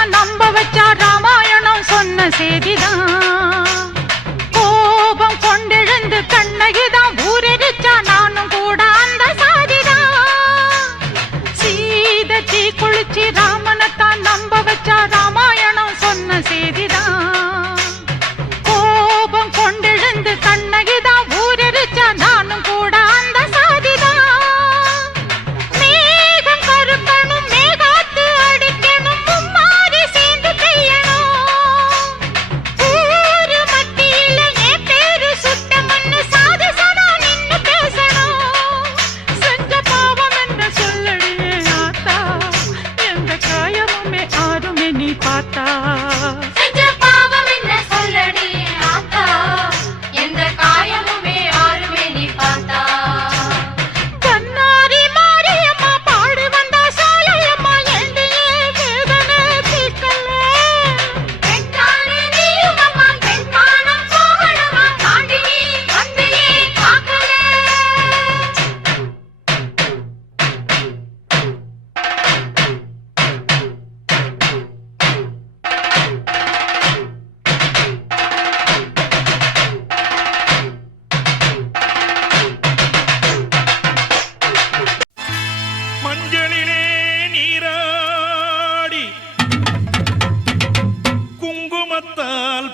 தான் நம்ப வச்சா ராமாயணம் சொன்ன செய்திதான். கோபம் கொண்டெழுந்து கண்ணகிதான் ஊரெரிச்சா நானும் கூட அந்த சாதிதான். சீதை தீ குளிச்சு ராமனைத்தான் நம்ப வச்சா ராமாயணம் சொன்ன செய்திதான். கோபம் கொண்டெழுந்து கண்ணகிதான் ஊரெரிச்சா நானும் கூட அந்த சாதிதான். மேகம் கருக்கணும் மேகாத்து அடிக்கணும் மும்மாரி சேர்ந்து பெய்யணும். ஊரு மத்தியில என் பேரு சுத்தம்னு சாதி சனா நின்னு பேசணும். செஞ்ச பாவம் என்ன சொல்லடியே ஆத்தா, எந்த காயமுமே ஆறுமே நீ பார்த்தா.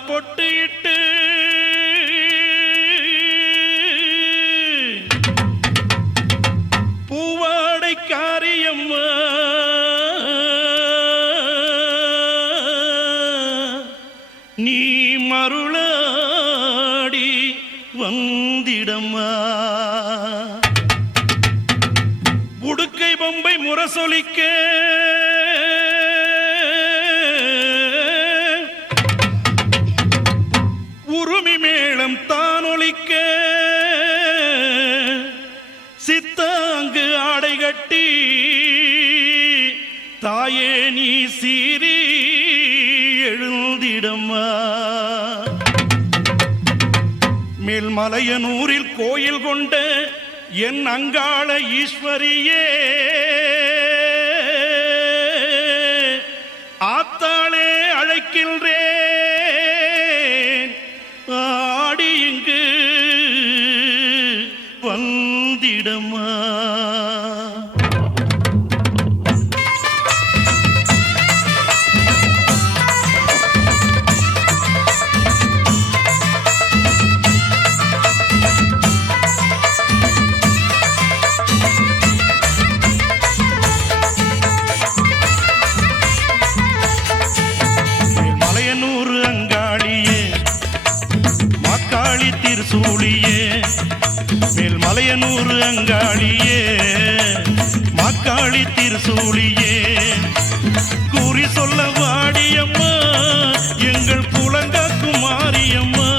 பொட்டிட்டு பூவாடை காரியம்மா நீ மருளாடி வந்திடம்மா. உடுக்கை பொம்பை முரசொலிக்க தானொலிக்க சித்தாங்கு ஆடை கட்டி தாயே நீ சீறி எழுந்திடம்மா. மேல்மலையனூரில் கோயில் கொண்ட என் அங்காள ஈஸ்வரியே, ஆத்தாளே அழைக்கின்றே ஆடி இங்கு வந்திடம்மா. மலையனூர் அங்காளியே மாக்காளி திருசூழியே, மேல்மலையனூர் அங்காளியே மாக்காளி திருசூழியே, கூறி சொல்ல வாடியம்மா எங்கள் குலங்காக்கும் மாரியம்மா.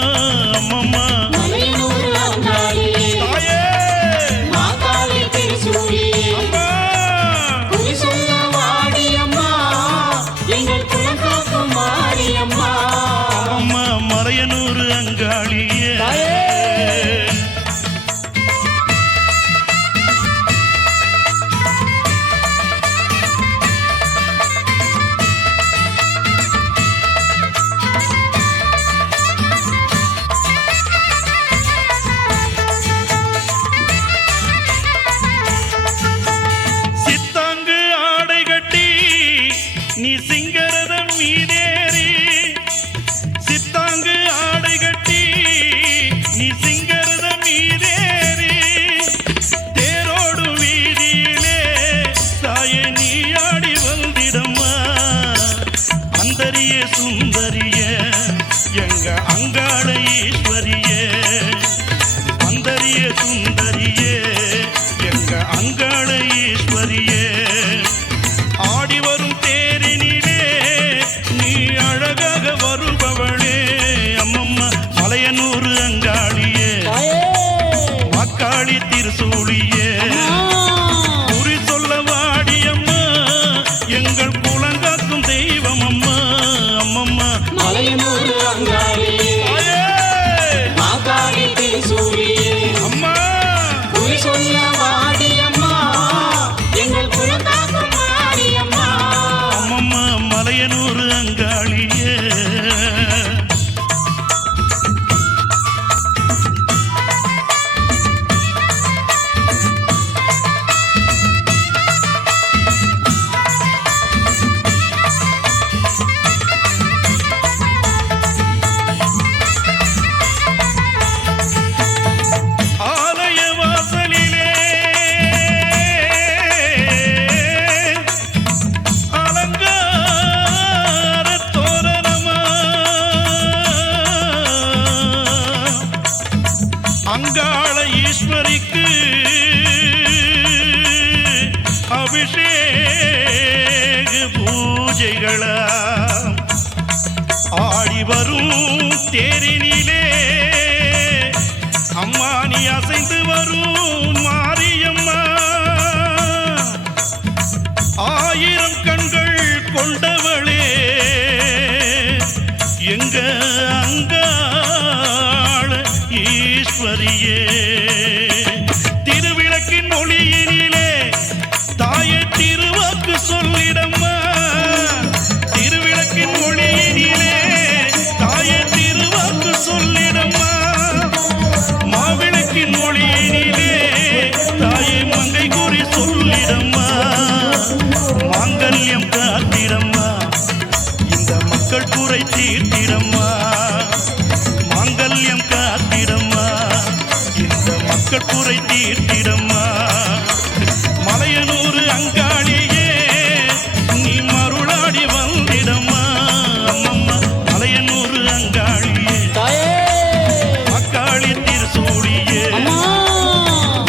அம்மம்மா மலையனூர் அங்காளியே. சித்தாங்கு ஆடை கட்டி நீ சிங்கரதம் மீதேறி, சித்தாங்கு ஆடை கட்டி நீ சிங்கரதம் மீதேறி, தேரோடு வீதியிலே தாயே நீ ஆடி வந்திடம்மா. அந்தரிய சுந்தரிய எங்க அங்காள ஈஸ்வரியே, அந்தரிய சுந்தரியே எங்க அங்காள ஈஸ்வரியே, ஆடி வரும் தேரினிலே நீ அழகாக வருபவளே. அம்மம்மா மலையனூர் அங்காளியே மாக்காளி திருசூழியே, குறி சொல்ல வாடியம்மா எங்கள் குலங்காக்கும் தெய்வம் அம்மா. அம்மம்மா மலையனூர் அங்காளியே மாக்காளி திருசூழியே, அம்மா அங்காள ஈஸ்வரிக்கு அபிஷேக பூஜைகளா ஆடி வரும் தேரினிலே அம்மா நீ அசைந்து வரும் மாரியம்மா ஆயிரம் கண்கள் கொண்டவளே எங்க அங்காள ஈஸ்வரியே திருவிளக்கின் ஒளியினிலே தாயே திருவாக்கு சொல்லிடம்மா திருவிளக்கின் ஒளியினிலே தாயே திருவாக்கு சொல்லிடம்மா மாவிளக்கின் ஒளியினிலே தாயே மங்கை குறி சொல்லிடம்மா மாங்கல்யம் காத்திடம்மா இந்த மக்கள் குறை தீர்த்திடம்மா மாங்கல்யம் காத்திடம்மா இந்த மக்கள் குறை தீர்த்திடம்மா மலையனூர் அங்காளியே நீ மருளாடி வந்திடம்மா அம்மம்மா மலையனூர் அங்காளியே அக்காளி திருசூடியே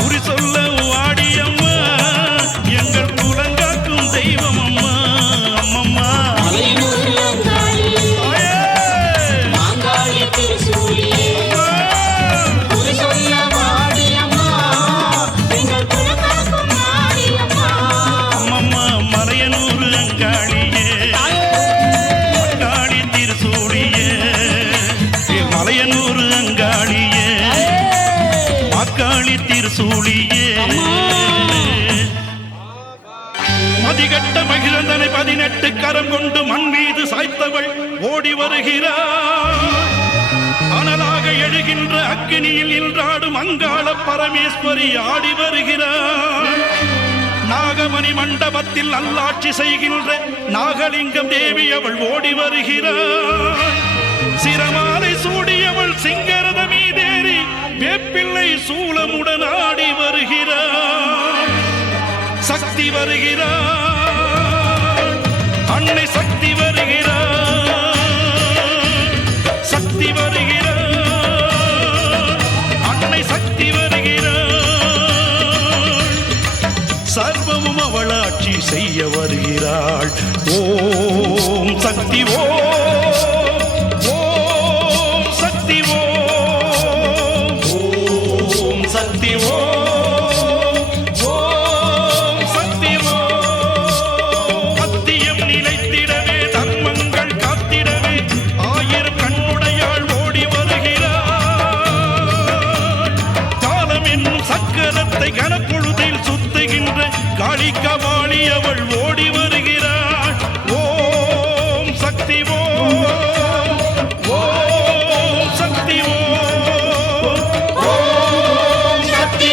குறி சொல்ல வாடியம்மா எங்கள் குலங்காக்கும் தெய்வம் அம்மா அம்மம்மா அம்மம்மா மலையனூர் அங்காளியே அக்காளி திருசூடியே மலையனூர் அங்காளியே அக்காளி திருசூடியே மதிகட்ட மகிழந்தனை 18 கரம் கொண்டு மண் மீது சாய்த்தவள் ஓடி வருகிறாள் அனலாக எழுகின்ற அக்கினியில் நின்றாடும் அங்காள பரமேஸ்வரி ஆடி வருகிறாள் நாகமணி மண்டபத்தில் நல்லாட்சி செய்கின்ற நாகலிங்கம் தேவி அவள் ஓடி வருகிறாள் சிரமாலை சூடியவள் சிங்கரத மீதேறி வேப்பிள்ளை சூலமுடன் ஆடி வருகிறாள் சக்தி வருகிறாள் அன்னை சக்தி வருகிறாள் சக்தி வருகிறாள் அன்னை சக்தி வருகிறாள் சர்வமும் அவளாட்சி செய்ய வருகிறாள் ஓம் சக்தி ஓம் சக்தி ஓம் சக்தி ஓம் சக்தி சத்தியம் நிலைத்திடவே தர்மங்கள் காத்திடவே ஆயிரம் கண்ணுடையாள் ஓடி வருகிறாள் காலம் என்னும் சக்கரத்தை கனப்பொழுதில் சுத்துகின்ற காளிகவாளி அவள் ஓடி வருகிறாள் ஓம் சக்தி ஓம் சக்தி ஓம் சக்தி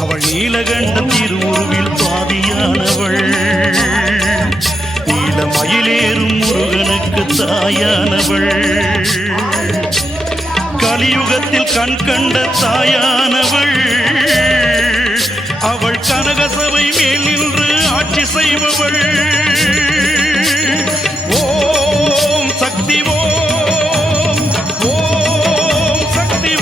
அவள் நீலகண்டம் திருவுருவில் பாதியானவள் நீலமயிலேறும் முருகனுக்கு தாயானவள் கலியுகத்தில் கண் கண்ட தாயானவள் அவள் கனகசபை மேல் நின்று ஆட்சி செய்பவள் ஓம் சக்தி ஓம் சக்தி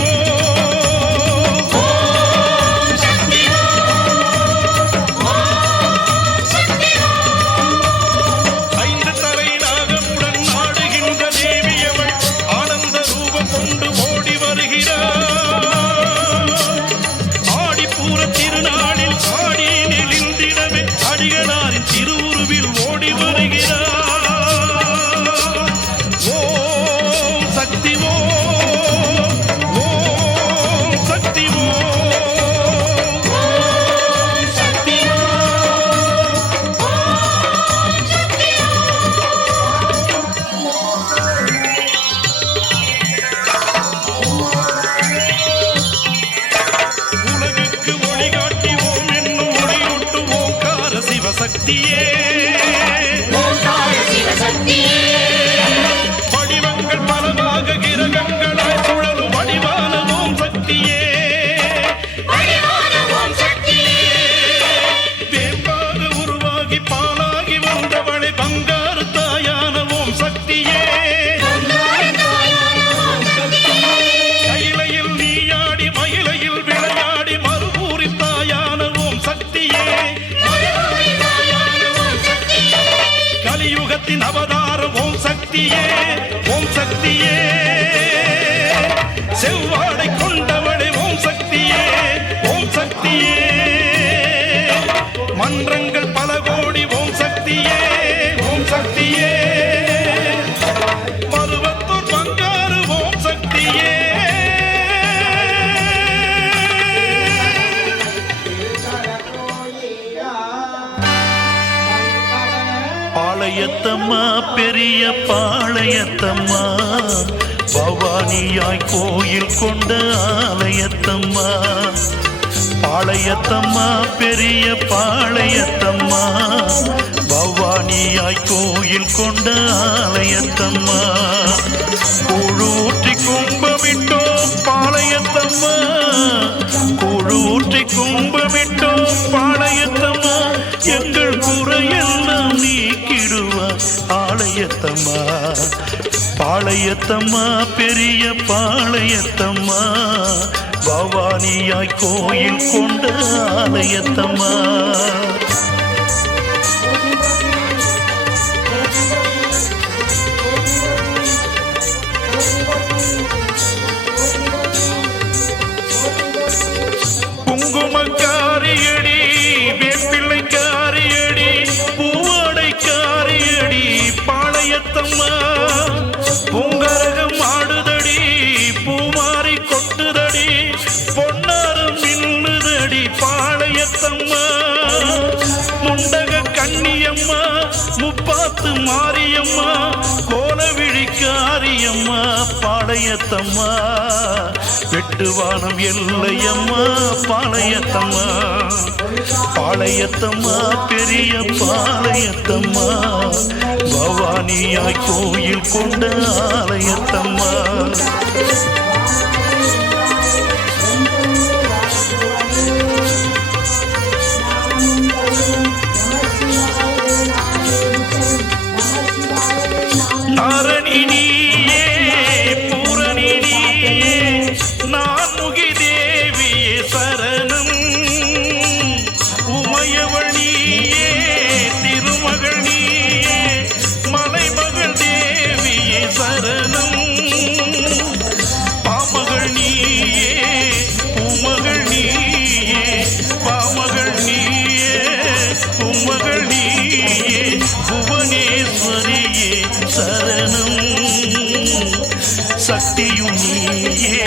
ஐந்து தலை நாகமுடன் ஆடுகின்ற தேவி அவள் ஆனந்த ரூபம் கொண்டு ஓடி வருகிறாள் ஆடிப்பூர திருநாளில் ஆடி நெளிந்திடவே அடிகளாரின் திருவுருவில் சக்தியே ஓங்கார சிவசக்தியே வடிவங்கள் பலவாக கிரகங்களாய் சுழலும் வடிவான ஓம் சக்தியே வடிவான ஓம் சக்தியே வேம்பாக உருவாகி பாலாகி வந்தவளை பங்காரு தாயான ஓம் சக்தியே ஓங்கார தாயான ஓம் சக்தியே கையிலையில் நீயாடி மயிலையில் விளையாடி மறுபூரி தாயான ஓம் சக்தியே மறுபூரி தாயான ஓம் சக்தியே கலியுகத்தின் அவதாரம் ஓம் சக்தியே ஓம் சக்தியே செவ்வாடை கொண்டவளே ஓம் சக்தியே ஓம் சக்தியே மன்றங்கள் பல கோடி ஓம் சக்தியே ஓம் சக்தியே மருவத்தூர் பங்காரு ஓம் சக்தியே பாளையத்தம்மா பெரிய பாளையத்தம்மா பவானியாய் கோயில் கொண்ட ஆலயத்தம்மா பாளையத்தம்மா பெரிய பாளையத்தம்மா பவானியாய் கோயில் கொண்ட ஆலயத்தம்மா கூழூற்றி கும்பமிட்டோம் பாளையத்தம்மா கூழூற்றி கும்பமிட்டோம் பாளையத்தம்மா எங்கள் குறையெல்லாம் நீக்கிடுவார் ஆலயத்தம்மா பாளையத்தம்மா பெரிய பாளையத்தம்மா பவானியாய் கோயில் கொண்ட ஆலயத்தம்மா குங்குமக்காரியடி வேப்பிள்ளைக்காரியடி பூவாடைக்காரியடி பாளையத்தம்மா பூங்கரகம் ஆடுதடி பூமாரி கொட்டுதடி பொன்னாரம் மின்னுதடி பாளையத்தம்மா முண்டக கண்ணியம்மா முப்பாத்து மாரியம்மா கோலவிழிக்காரியம்மா பாளையத்தம்மா வெட்டுவானம் எல்லையம்மா பாளையத்தம்மா பாளையத்தம்மா பெரிய பாளையத்தம்மா பவானியாய் கோயில் கொண்ட ஆலயத்தம்மா நாரணி நீயே பூரணி நீயே நான்முகி தேவியே சரணம் உமையவள் நீயே திருமகள் நீயே மலைமகள் தேவியே சரணம் பாமகள் நீயே பூமகள் நீயே பாமகள் நீயே பூமகள் நீயே புவனேஸ்வரியே சரணம் சக்தியும் நீயே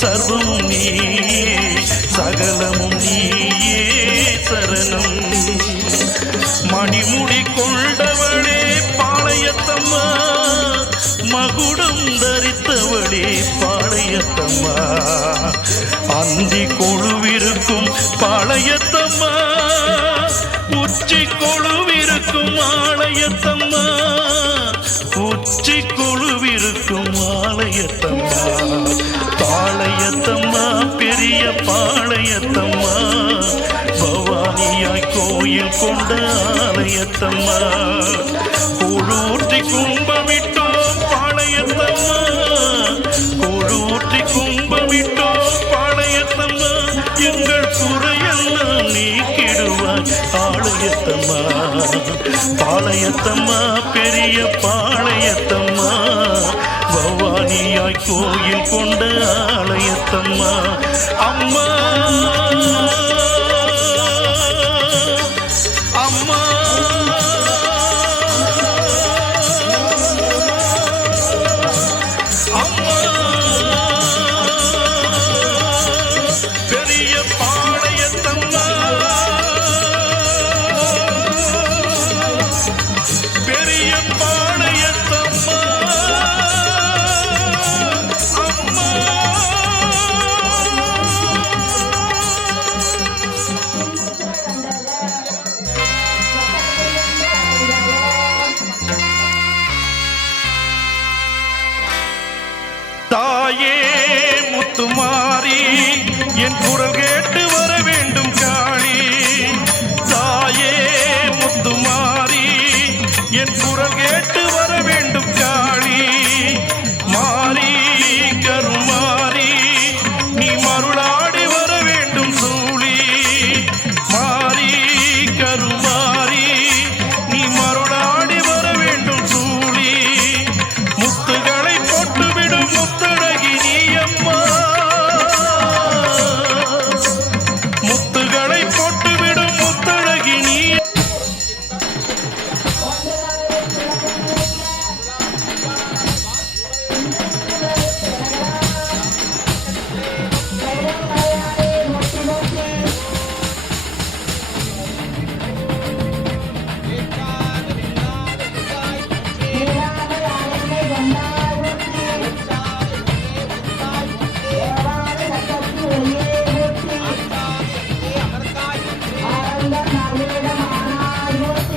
சர்வமும் நீயே சகலமும் நீயே சரணம் மணிமுடி கொண்டவளே பாளையத்தம்மா மகுடம் தரித்தவளே பாளையத்தம்மா அந்தி கொழுவிருக்கும் பாளையத்தம்மா உச்சி கொழுவிருக்கும் ஆலயத்தம்மா உச்சி கொழுவிருக்கும் ஆலயத்தம்மா பாளையத்தம்மா பெரிய பாளையத்தம்மா பவானியாய் கோயில் கொண்ட ஆலயத்தம்மா கூழூற்றி கும்பமிட்டோம் பாளையத்தம்மா கூழூற்றி கும்பமிட்டோம் பாளையத்தம்மா எங்கள் குறையெல்லாம் நீக்கிடுவாய் ஆலயத்தம்மா பாளையத்தம்மா பெரிய பாளையத்தம்மா பவானியாய் கோயில் கொண்ட ஆலயத்தம்மா அம்மா அம்மா அம்மா பெரிய பாளையத்தம்மா பெரிய பாளையத்தம்மா அம்மா என் குரல் கேட்டு வர வேண்டும் காளி தாயே முத்துமாரி என் குரல் கேட்டு வர வேண்டும் காளி மாறி கருமாரி நீ மருளாடி வர வேண்டும் சூழி மாறி கருமாரி நீ மருளாடி வர வேண்டும் சூழி முத்துகளை போட்டுவிடும் முத்தழகி நீ அம்மா முத்துகளை போட்டுவிடும் முத்தழகி நீ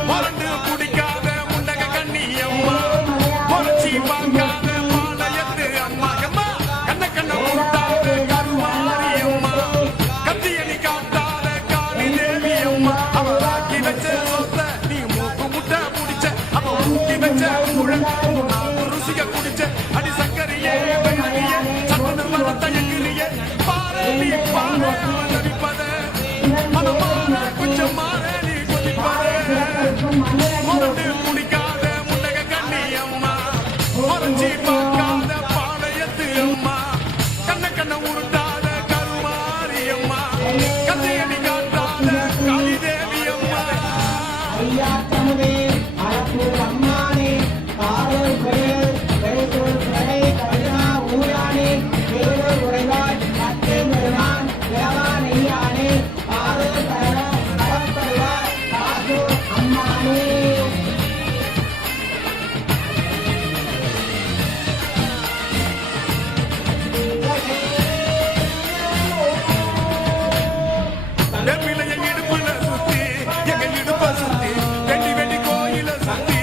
மறந்து பிடிக்காத முண்டக கண்ணியம்மா பொறச்சி பார்க்காத மாலையத்து அம்மா அம்மா கண்ண கண்ண ஊட்டாத கருமாரி அம்மா கத்தியணி காட்டாத காளி தேவி அம்மா அவ ஆக்கி வச்ச சொத்த நீ மூக்கு முட்டை முடிச்ச அவ ஊக்கி வச்ச முழங்க நான் ருசிக குடிச்ச அடி சங்கரியே வெள்ளியே சத்தன மரத்த எங்கிரியே பாரு நீ பாரு தவிப்பத மனமான கொஞ்சம் மாற நீ கொதிப்பதே மறந்து முடிக்காத முண்டக கண்ணி அம்மா மறைச்சி பார்க்காத பாளையத்து அம்மா கண்ண கண்ண உருட்டாத கருமாரி அம்மா கந்தையடி காட்டாத காளி தேவி அம்மா ஐயா தமுதே அழகூர் அம்மானே காதல் பெயர் பெயர் பெயரை கருணா ஊரானே பேரூர் உரைவாய் அத்தே பெருமான் தேவா நெய்யானே காதல் பெயர கடற்படுவார் காதூர் அம்மானே என் இடுப்புல சுத்தி எங்க இடுப்ப சுத்தி வெட்டி வெட்டி கோயில சுத்தி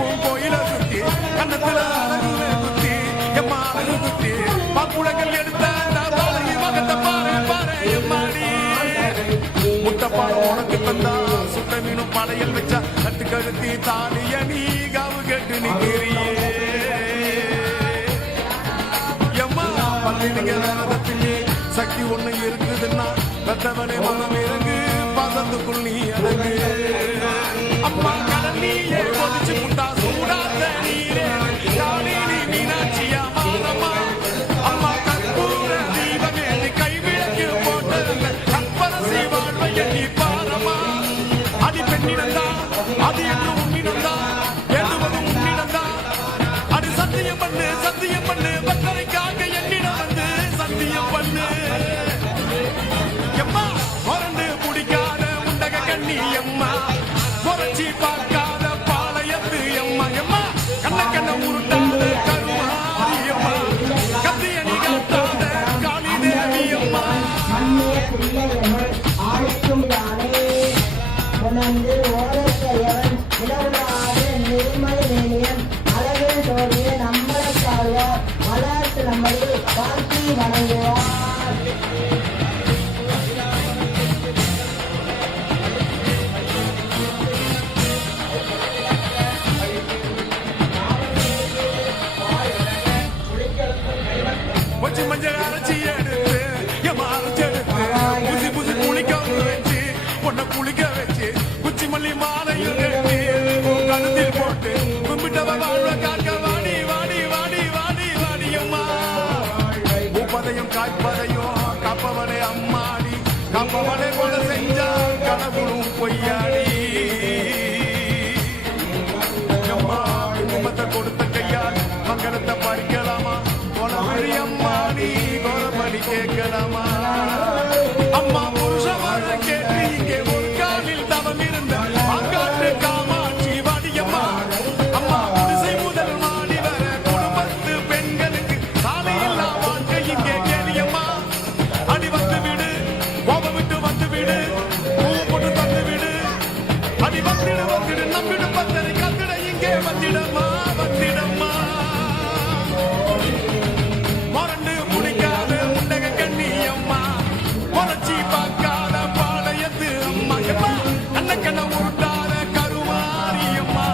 உன் கோயில சுத்தி கண்ணத்துல அழகுல குத்தி எம்மா அழகு குத்தி பாப்புடங்கள் எடுத்த நான் பாலகி மகத்தை பாரு பாரு எம்மாடி முட்டைப்பாடம் உனக்கு தந்தா சுட்ட மீனும் படையல் வச்சா கட்டு கழுத்தி தாலிய நீ காவு கட்டு நிக்கிறியே எம்மா பள்ளிங்க வேதத்திலே சக்தி ஒண்ணு இருக்குதுன்னா பெற்றவனே மனம் இறங்கு பாசத்துக்குள் நீ அடங்கு அம்மா கடல் நீயே கொதிச்சு புட்டா சூடாத நீரே காளி நீ மீனாட்சியா மாறம்மா அம்மா கற்பூர தீபமே நீ கைவிளக்கு போட்ட கற்பரசி வாழ்வை எண்ணி பாரம்மா அடி பெண்ணிடந்தா அது என்று உன்னிடந்தா எழுதுவது உன்னிடந்தா அடி சத்தியம் பண்ணு பத்தரைக்காக என்னிடம் வந்து சத்தியம் பண்ணு எம்மா மறந்து பிடிக்காத முண்டக கண்ணி எம்மா முறைச்சி பார்க்காத பாளையத்து அம்மா எம்மா கண்ண உருட்டாத கருமாரி அம்மா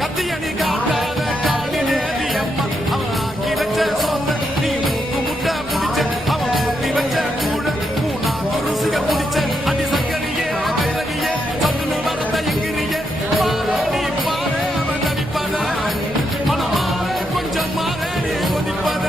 கத்தியணி காட்டாத காளி தேவி அம்மா அவன் ஆக்கி வச்ச சொந்த நீ மூக்கு முட்டை புடிச்ச அவன் ஊத்தி வச்ச கூட பூனா ருசிக புடிச்ச அடி சங்கரியே கைரவியே சட்டுன்னு வரத எங்கிரியே பாரு நீ பாரு அவன் தடிப்பத மனமாற கொஞ்சம் மாற நீ கொதிப்பத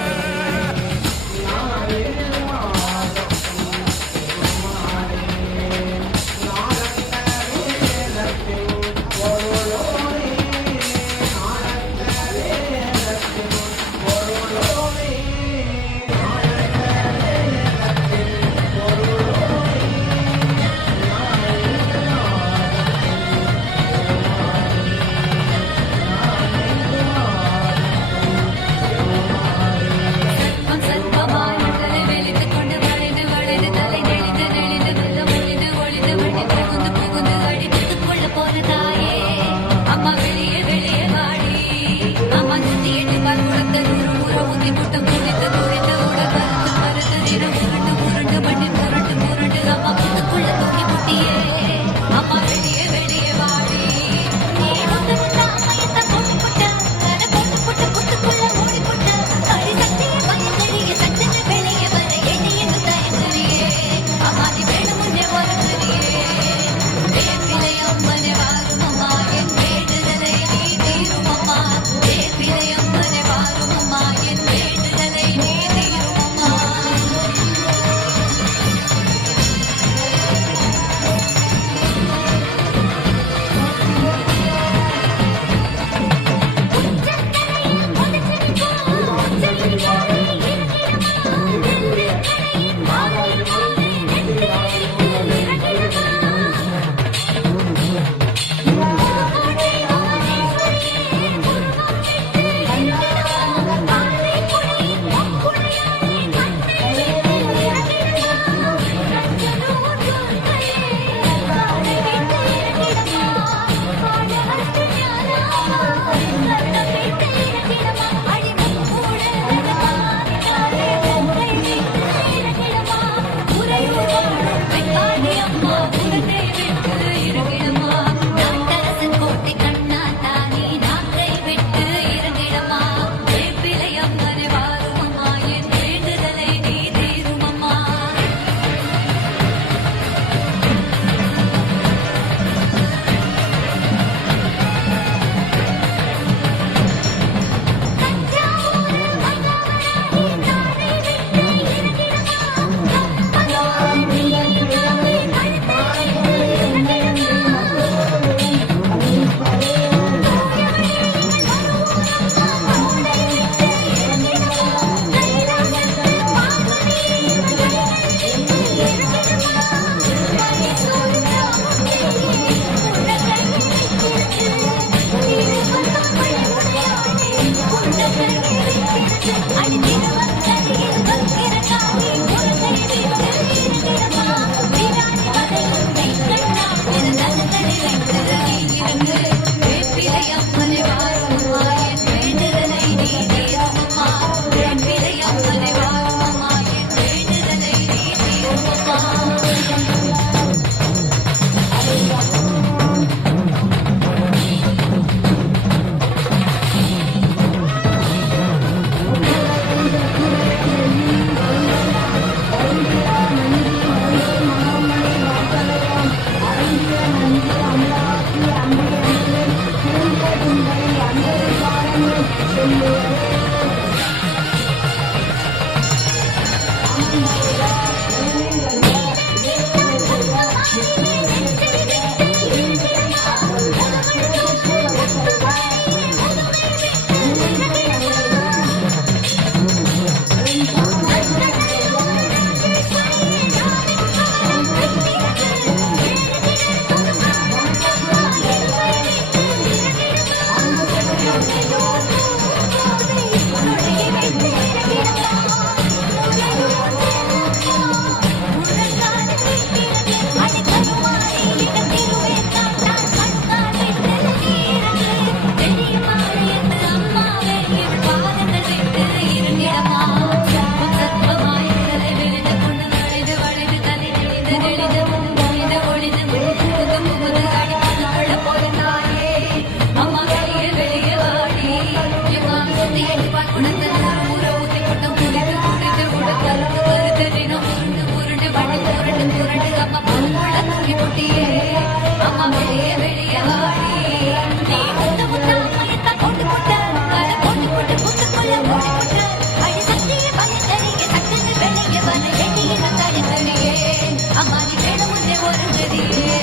அம்மா நீ வேணும் முன்னே ஒரு கதியே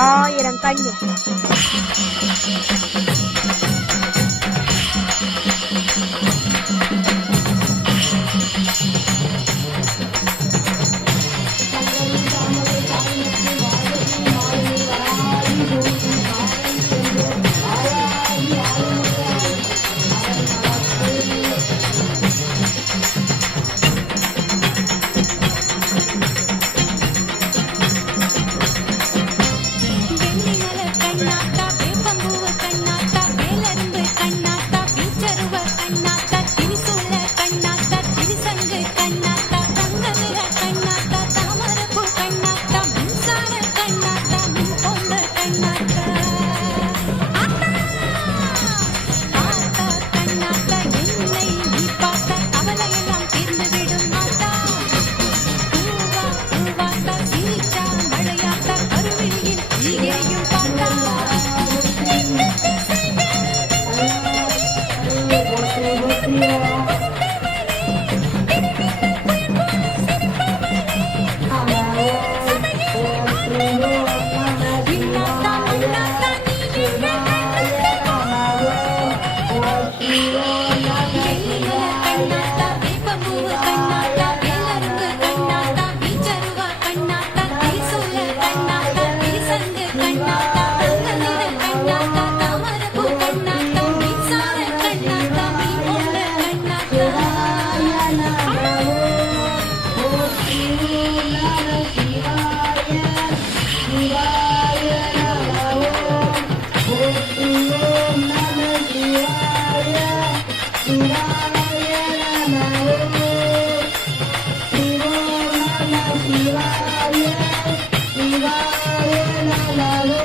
1000 கண்ணு. வெள்ளிமலை கண்ணாத்தா வேப்பம்பூவு கண்ணாத்தா வேலரும்பு கண்ணாத்தா வீச்சருவ கண்ணாத்தா திரிசூல கண்ணாத்தா திரிசங்கு கண்ணாத்தா தங்க நிற கண்ணாத்தா தாமரப்பூ கண்ணாத்தா மின்சார கண்ணாத்தா மின் போன்ற கண்ணாத்தா ஆத்தா கண்ணாத்தா என்னை நீ பார்த்த கவலையெல்லாம் தீர்ந்து விடும் மாத்தா பூவா பூவாத்தா சிரிச்சா மழையாத்தா கருவிழியில் ஈகையும் பார்த்தா விண்ணாத்தா முன்னாத்தா நீ வெள்ளிமலை கண்ணாத்தா வேப்பம்பூவு கண்ணாத்தா வேலரும்பு கண்ணாத்தா வீச்சருவ கண்ணாத்தா திரிசூல கண்ணாத்தா திரிசங்கு கண்ணாத்தா தங்க நிற கண்ணாத்தா தாமரப்பூ கண்ணாத்தா மின்சார கண்ணாத்தா மீன் போன்ற கண்ணாத்தா சிவாய நமோ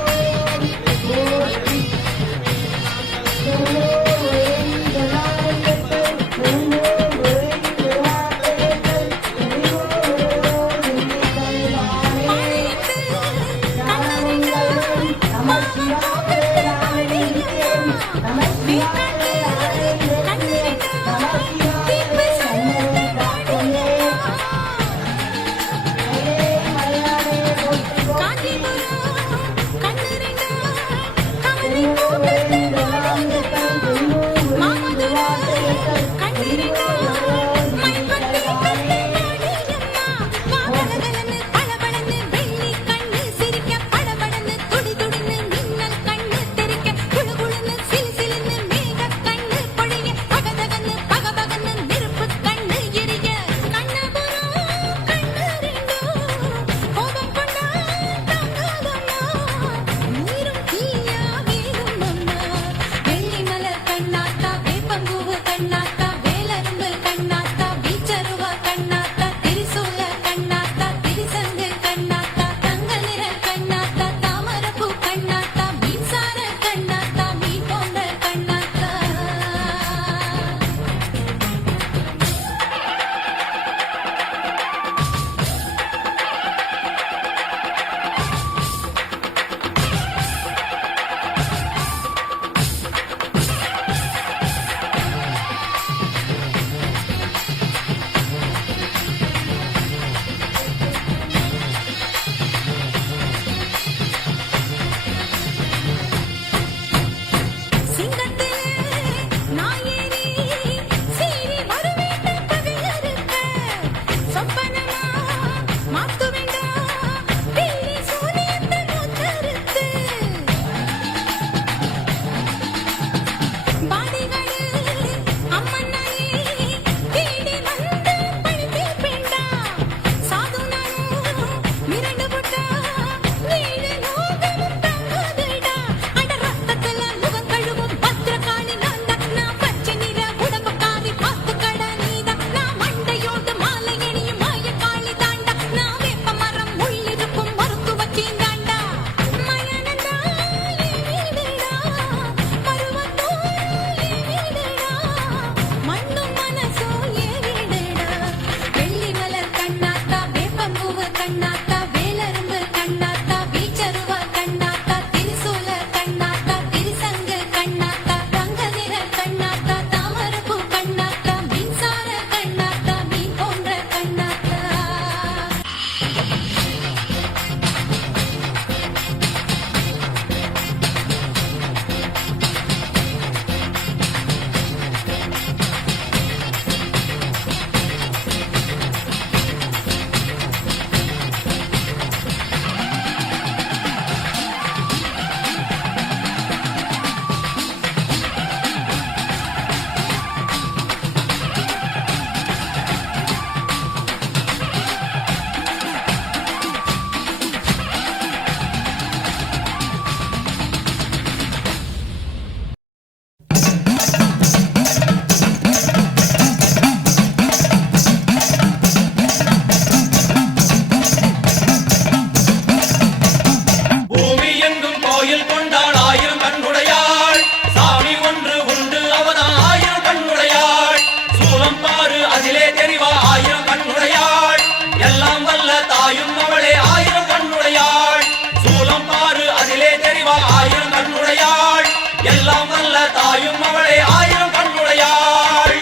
அறிவால் ஆயிரம் கண்ணுடையாள் எல்லாம் வல்ல தாயும் அவளே ஆயிரம் கண்ணுடையாள்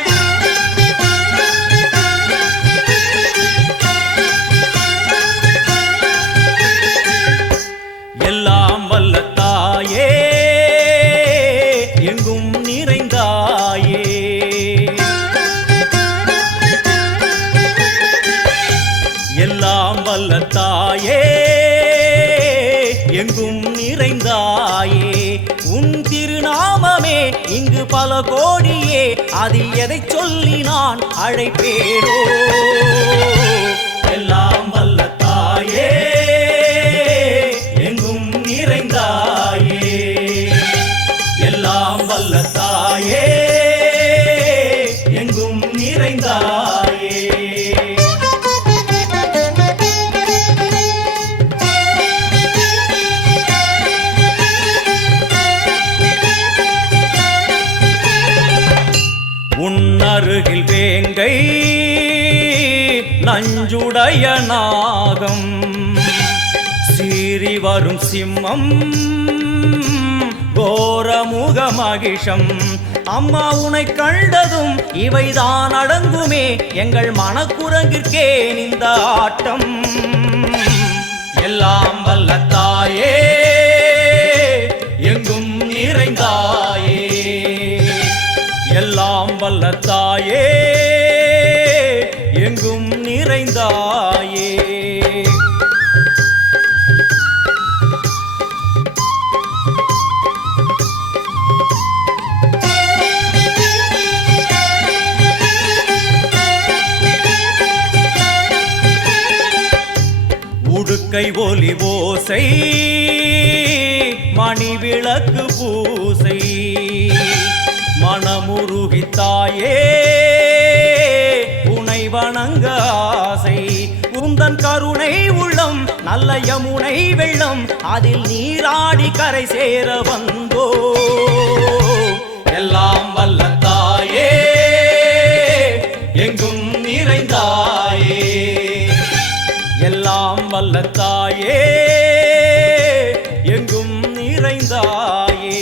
எல்லாம் வல்ல தாயே எங்கும் நிறைந்தாயே எல்லாம் வல்ல தாயே எங்கும் நிறைந்தாயே உன் திருநாமமே இங்கு பல கோடியே அதில் எதை சொல்லி நான் அழைப்பேனோ எல்லாம் வல்ல தாயே எங்கும் நிறைந்தாயே எல்லாம் வல்ல தாயே எங்கும் நிறைந்தாயே உன்னருகில் வேங்கை நஞ்சுடைய நாகம் சீறி வரும் சிம்மம் கோரமுக மகிஷம் அம்மா உனை கண்டதும் இவைதான் அடங்குமே எங்கள் மனக்குரங்கிற்கே இந்த ஆட்டம் எல்லாம் வல்ல தாயே எங்கும் நிறைந்தாயே எல்லாம் வல்ல தாயே எங்கும் நிறைந்தாயே உடுக்கை ஒலி ஓசை மணி விளக்கு பூசை மனமுருகித்தாயே உனை வணங்க ஆசை உந்தன் கருணை உள்ளம் நல்ல யமுனை வெள்ளம் அதில் நீராடி கரை சேர வந்தோ எல்லாம் வல்ல தாயே எங்கும் நிறைந்தாயே எல்லாம் வல்ல தாயே எங்கும் நிறைந்தாயே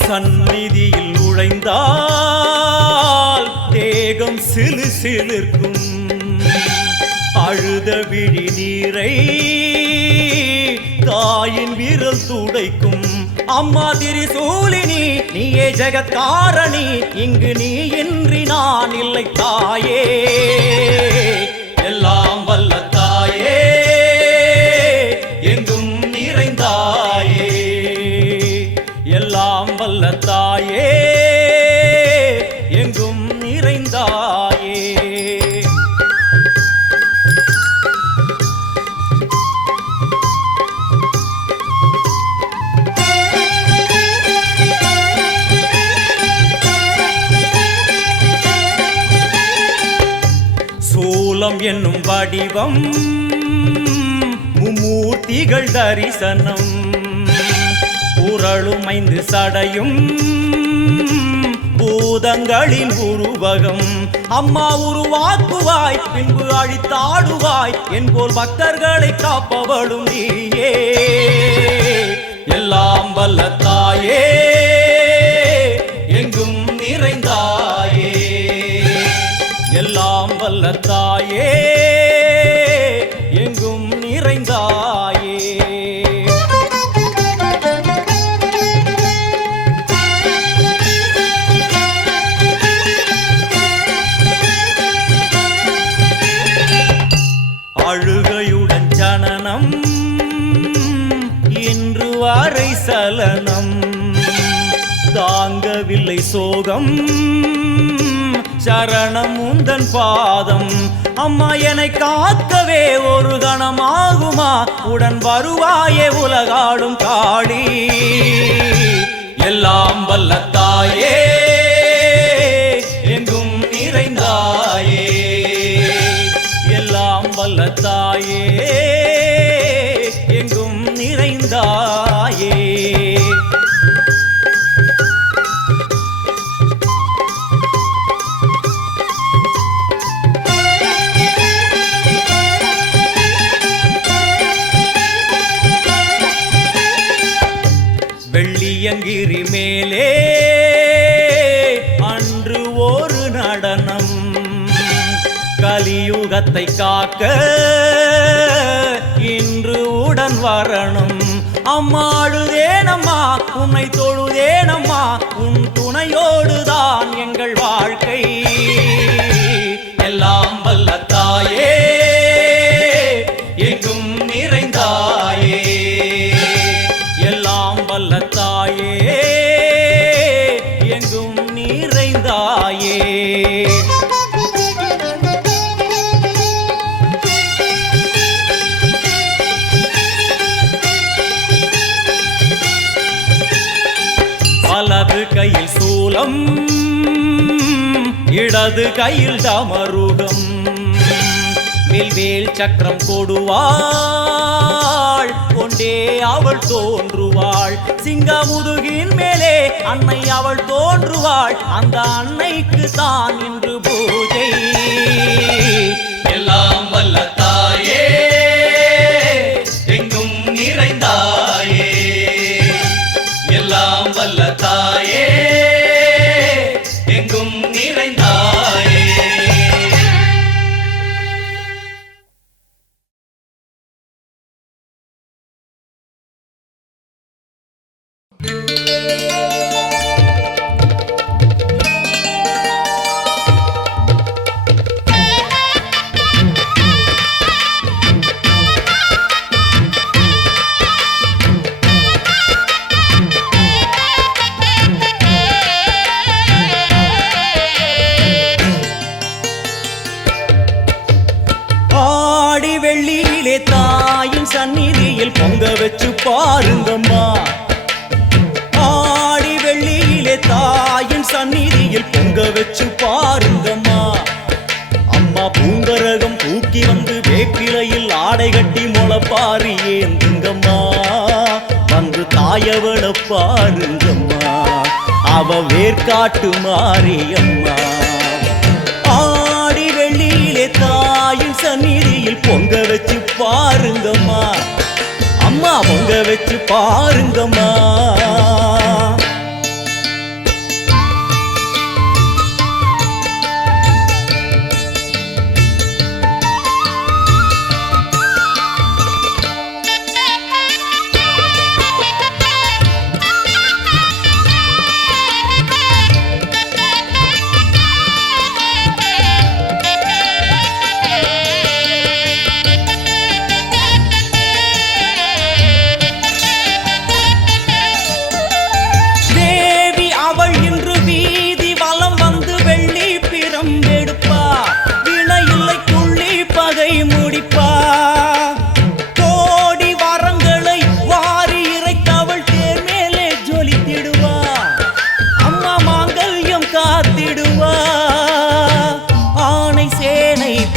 சந்நிதியில் நுழைந்தால் தேகம் சிலு சிலிர்க்கும் அழுத விழி நீரை தாயின் விரல் துடைக்கும் அம்மா திரிசூலினி நீயே ஜெகத்காரணி இங்கு நீ இன்றி நான் இல்லை தாயே எல்லாம் வல்ல தாயே எங்கும் நிறைந்தாயே எல்லாம் வல்ல தாயே எங்கும் நிறைந்தாயே சூலம் என்னும் வடிவம் மும்மூர்த்திகள் தரிசனம் உரளும் 5 சடையும் பூதங்களின் உருவகம் அம்மா உருவாக்குவாய் பின்பு அழித்தாடுவாய் என்போல் பக்தர்களை காப்பவளும் நீயே எல்லாம் வல்ல தாயே எங்கும் நிறைந்தாயே எல்லாம் வல்ல தாயே எங்கும் நிறைந்தாயே அழுகையுடன் ஜனனம் இன்று வரை சலனம் தாங்கவில்லை சோகம் சரணம் உந்தன் பாதம் அம்மா என்னை காக்கவே ஒரு கணமாகுமா உடன் வருவாயே உலகாடும் காளி எல்லாம் வல்ல தாயே எங்கும் நிறைந்தாயே எல்லாம் வல்ல தாயே எங்கும் நிறைந்தாயே உள்ளத்தை காக்க இன்று உடன் வரணும். அம்மா அழுதேனம்மா உன்னை தொழுதேனம்மா உன் துணையோடுதான் எங்கள் வாழ்க்கை. எல்லாம் வல்ல தாயே எங்கும் நிறைந்தாயே, எல்லாம் வல்ல தாயே எங்கும் நிறைந்தாயே. வலது கையில் சூலம் இடது கையில் டமருகம், வில்வேல் சக்கரம் கொடுவாள் கொண்டே அவள் தோன்றுவாள். சிங்கமுதுகின் மேலே அன்னை அவள் தோன்றுவாள், அந்த அன்னைக்கு தான் இன்று பூஜை. எல்லாம் வல்ல தாயே எங்கும் நிறைந்தாயே, எல்லாம் வல்ல தாயே எங்கும் நிறைந்தாயே. ஆடி வெள்ளியிலே தாயின் சந்நிதியில் பொங்க வச்சு பாருங்கம்மா, ஆடி வெள்ளியிலே தாயின் சந்நிதியில் பொங்க வச்சு பாருங்கம்மா. அம்மா பூங்கரகம் தூக்கி வந்து வேப்பிலையில் ஆடை கட்டி முளைப்பாரி ஏந்துங்கம்மா, வந்து தாயவள பாருங்கம்மா, அவ வேர்க்காட்டு மாரியம்மா. ஆடி வெள்ளியிலே தாயின் சந்நிதியில் பொங்க வச்சு பாருங்கம்மா, அம்மா பொங்க வச்சு பாருங்கம்மா.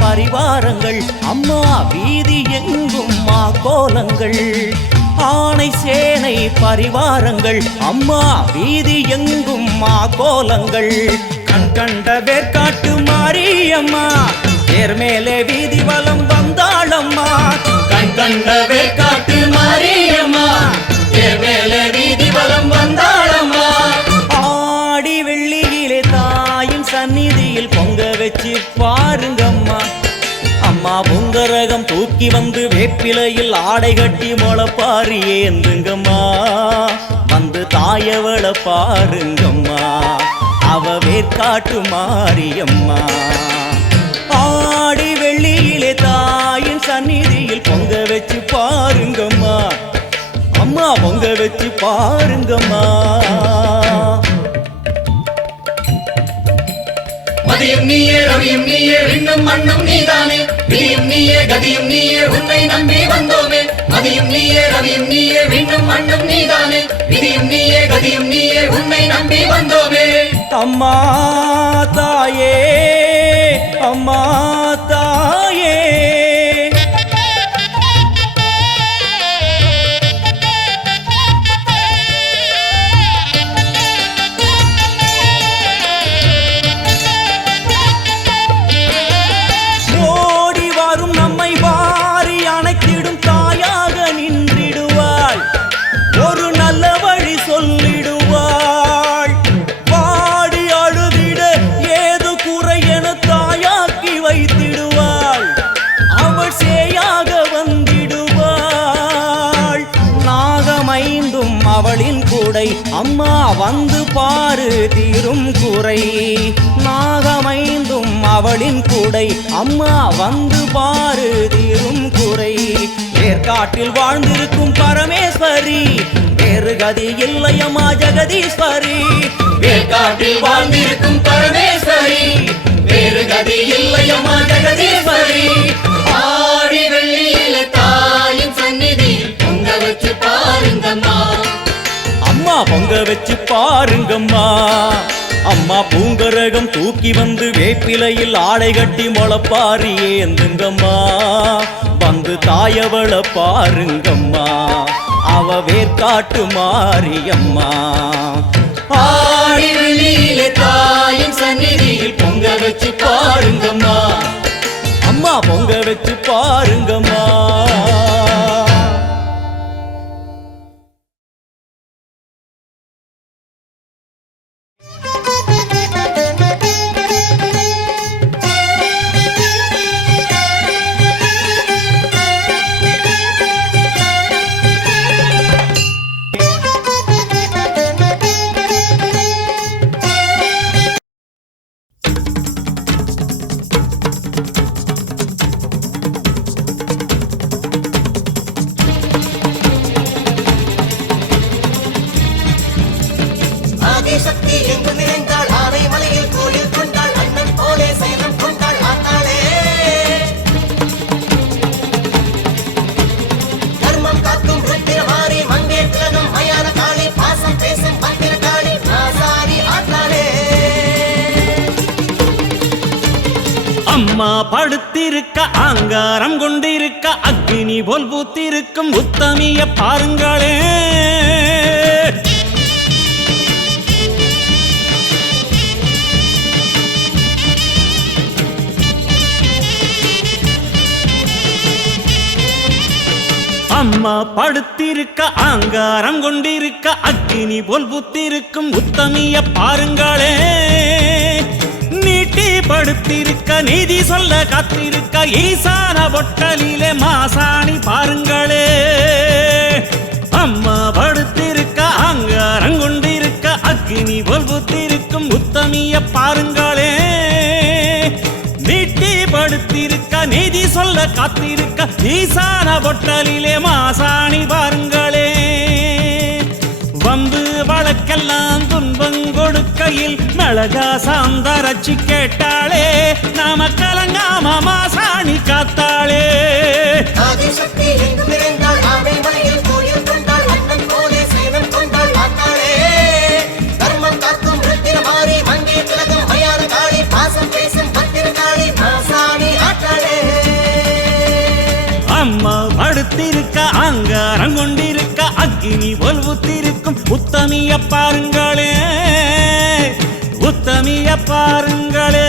பரிவாரங்கள் அம்மா வீதி எங்கும் மா கோலங்கள், ஆணை சேனை பரிவாரங்கள் அம்மா வீதி எங்கும் மா கோலங்கள். கண் கண்ட வேர்க்காட்டு மாரியம்மா தேர் மேலே வீதி வலம் வந்தாளம்மா, கண் கண்ட வேர்க்காட்டு மாரியம்மா தேர் மேலே வீதி வலம் வந்தாளம்மா. ஆடி வெள்ளியிலே தாயின் சந்நிதியில் பொங்க வச்சு பாருங்கம்மா, அம்மா பொங்கரகம் தூக்கி வந்து வேப்பிலையில் ஆடை கட்டி முளைப்பாரி ஏந்துங்கம்மா, வந்து தாயவள பாருங்கம்மா, அவ வேர்க்காட்டு மாரியம்மா. ஆடி வெள்ளியிலே தாயின் சந்நிதியில் பொங்க வச்சு பாருங்கம்மா, அம்மா பொங்க வச்சு பாருங்கம்மா. மதியும் நீயே ரவியும் நீயே விண்ணும் மண்ணும் நீதானே, விதியும் நீயே கதியும் நீயே உன்னை நம்பி வந்தோமே. மதியும் நீயே ரவியும் நீயே விண்ணும் மண்ணும் நீதானே, விதியும் நீயே கதியும் நீயே உன்னை நம்பி வந்தோமே. அம்மா தாயே அம்மா தாயே, ஓடி வரும் நம்மை வாரி அணைத்திடும் தாயாக நின்றிடுவாள், ஒரு நல்ல வழி சொல்லிடுவாள். வாடி அழுதிட ஏது குறை என தாயாக்கி வைத்திடுவாள். தீரும் குறை நாகமைந்தும் அவளின் கூடை அம்மா வந்து பாரு தீரும் குறை ஏற்காட்டில் வாழ்ந்திருக்கும் பரமேஸ்வரி வேறு கதி இல்லையம்மா ஜெகதீஸ்வரி வேற்காட்டில் வாழ்ந்திருக்கும் பரமேஸ்வரி வேறு கதி இல்லையம்மா ஜெகதீஸ்வரி ஆடி வெள்ளியில தாயின் சந்நிதி பொங்க வச்சு பாருங்கம்மா அம்மா பொங்க வச்சு பாருங்கம்மா அம்மா பூங்கரகம் தூக்கி வந்து வேப்பிலையில் ஆடை கட்டி முளப்பாரி ஏந்துங்கம்மா வந்து தாயவள பாருங்கம்மா அவ வேர்க்காட்டு மாரியம்மா ஆடி வெள்ளியில தாயின் சந்நிதியில் பொங்க வச்சு பாருங்கம்மா அம்மா பொங்க வச்சு பாருங்கம்மா ஆதிசக்தி எங்கு நிறைந்தாள் ஆனை மலையில் கோயில் கொண்டாள் அண்ணன் போலே சைனம் கொண்டாள் ஆத்தாளே தர்மம் காக்கும் ருத்திரமாரி மங்கே திலகம் மயான காளி பாசம் பேசும் பத்திர காளி ஆசாரி ஆத்தாளே அம்மா படுத்திருக்க ஆங்காரம் கொண்டிருக்க அக்னி போல் பூத்திருக்கும் உத்தமிய பாருங்களே அம்மா படுத்திருக்க ஆங்காரம் கொண்டிருக்க அக்னி போல் புத்திருக்கும் உத்தமிய பாருங்களே நீட்டி படுத்திருக்க நீதி சொல்ல காத்திருக்க ஈசான பொட்டலிலே மாசாணி பாருங்களே அம்மா படுத்திருக்க ஆங்காரம் கொண்டிருக்க அக்னி போல் புத்திருக்கும் உத்தமிய பாருங்களே நீட்டி படுத்திருக்க நீதி சொல்ல காத்திருக்க ஈசான பொட்டலிலே மாசாணி பாருங்களே வம்பு வழக்கெல்லாம் துன்பம் கொடுக்கையில் மிளகா சாந்தரச்சி கேட்டாளே நாம கலங்காம மாசாணி காத்தாளே ஆதிசக்தி எங்கு நிறைந்தாள் ஆனை மலையில் கோயில் கொண்டாள் அண்ணன் போலே சைனம் கொண்டாள் ஆத்தாளே தர்மம் காக்கும் ருத்திரமாரி மங்கே திலகம் மயான காளி பாசம் பேசும் பத்திர காளி ஆசாரி ஆத்தாளே அம்மா படுத்திருக்க ஆங்காரம் கொண்டிருக்க அக்னி போல் புத்திருக்கும் உத்தமிய பாருங்களே உத்தமிய பாருங்களே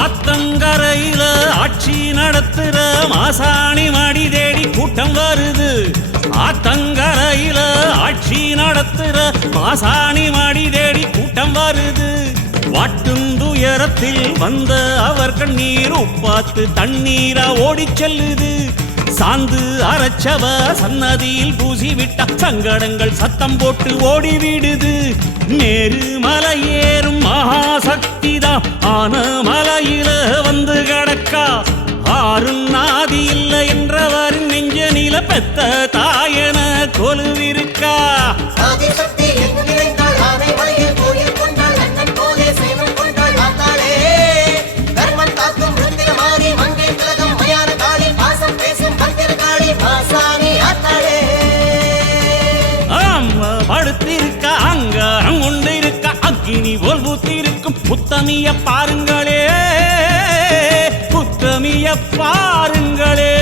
ஆத்தங்கரையில ஆட்சி நடத்துற மாசாணி மடி தேடி கூட்டம் வருது ஆத்தங்கரையில ஆட்சி நடத்துற மாசாணி மடி தேடி கூட்டம் வருது வாட்டுந்துயரத்தில் வந்த அவர் கண்ணீர் உப்பாத்து தண்ணீரா ஓடிச் செல்லுது சாந்து அரைச்சவ சன்னதியில் பூசிவிட்ட சங்கடங்கள் சத்தம் போட்டு ஓடிவிடுது மேரு மலையேறும் மகாசக்திதான் ஆன மலையில வந்து கிடக்கா ஆறும் நாதி இல்லை என்றவரின் நெஞ்ச நில பெத்த தாயன கொலுவிருக்கா ஆதிசக்தி எங்கு நிறைந்தாள் ஆனை மலையில் கோயில் கொண்டாள் அண்ணன் போலே சைனம் கொண்டாள் ஆத்தாளே தர்மம் காக்கும் ருத்திரமாரி மங்கே திலகம் மயான காளி பாசம் பேசும் பத்திர காளி ஆசாரி ஆத்தாளே ஆமா படுத்திருக்க அங்காரம் கொண்டிருக்க அக்கினி போல் பூத்திருக்கும் உத்தமிய பாருங்களே உத்தமிய பாருங்களே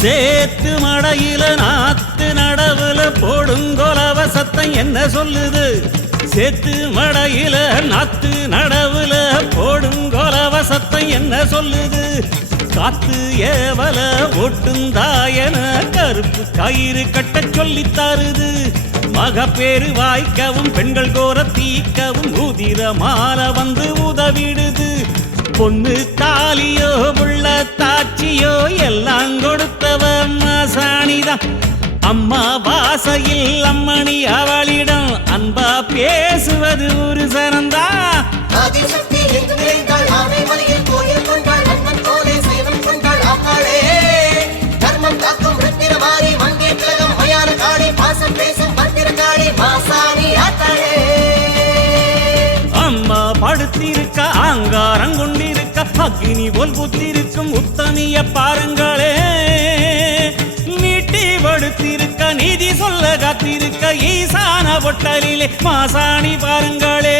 சேத்து மடையில நாத்து நடவுல போடுங்கொலவ சத்தம் என்ன சொல்லுது? சேத்து மடையில நாத்து நடவுல போடுங்கொலவ சத்தம் என்ன சொல்லுது? காத்து ஏவல ஒட்டுந்தாயன கருப்பு கயிறு கட்ட சொல்லித் தருது. மகப்பேறு வாய்க்கவும் பெண்கள் கோர தீக்கவும் உதிர மாலை வந்து உதவிடுது. பொண்ணு தாலியோ புள்ள தாட்சியோ எல்லாம் கொடுத்தவ மாசாணிதான். அம்மா வாசையில் அம்மணி அவளிடம் அன்பா பேசுவது ஒரு சனந்தா. ஆதிசக்தி எங்கும் நிறைந்தாள் ஆனை மலையில் கோயில் கொண்டாள் அண்ணன் போலே சேனம் கொண்டாள் ஆத்தாளே. தர்மம் காக்கும் ருத்திரமாரி மங்கே திலகம் மயான காளி பாசம் பேசும் பத்திரகாளி மாசாணி ஆத்தாளே. அம்மா படுத்திருக்க ஆங்காரம் கொண்டிருக்க அக்னி போல் புத்திருக்கும் உத்தமிய பாருங்களே. நீட்டி படுத்திருக்க நீதி சொல்ல காத்திருக்க ஈசான பொட்டலிலே மாசாணி பாருங்களே.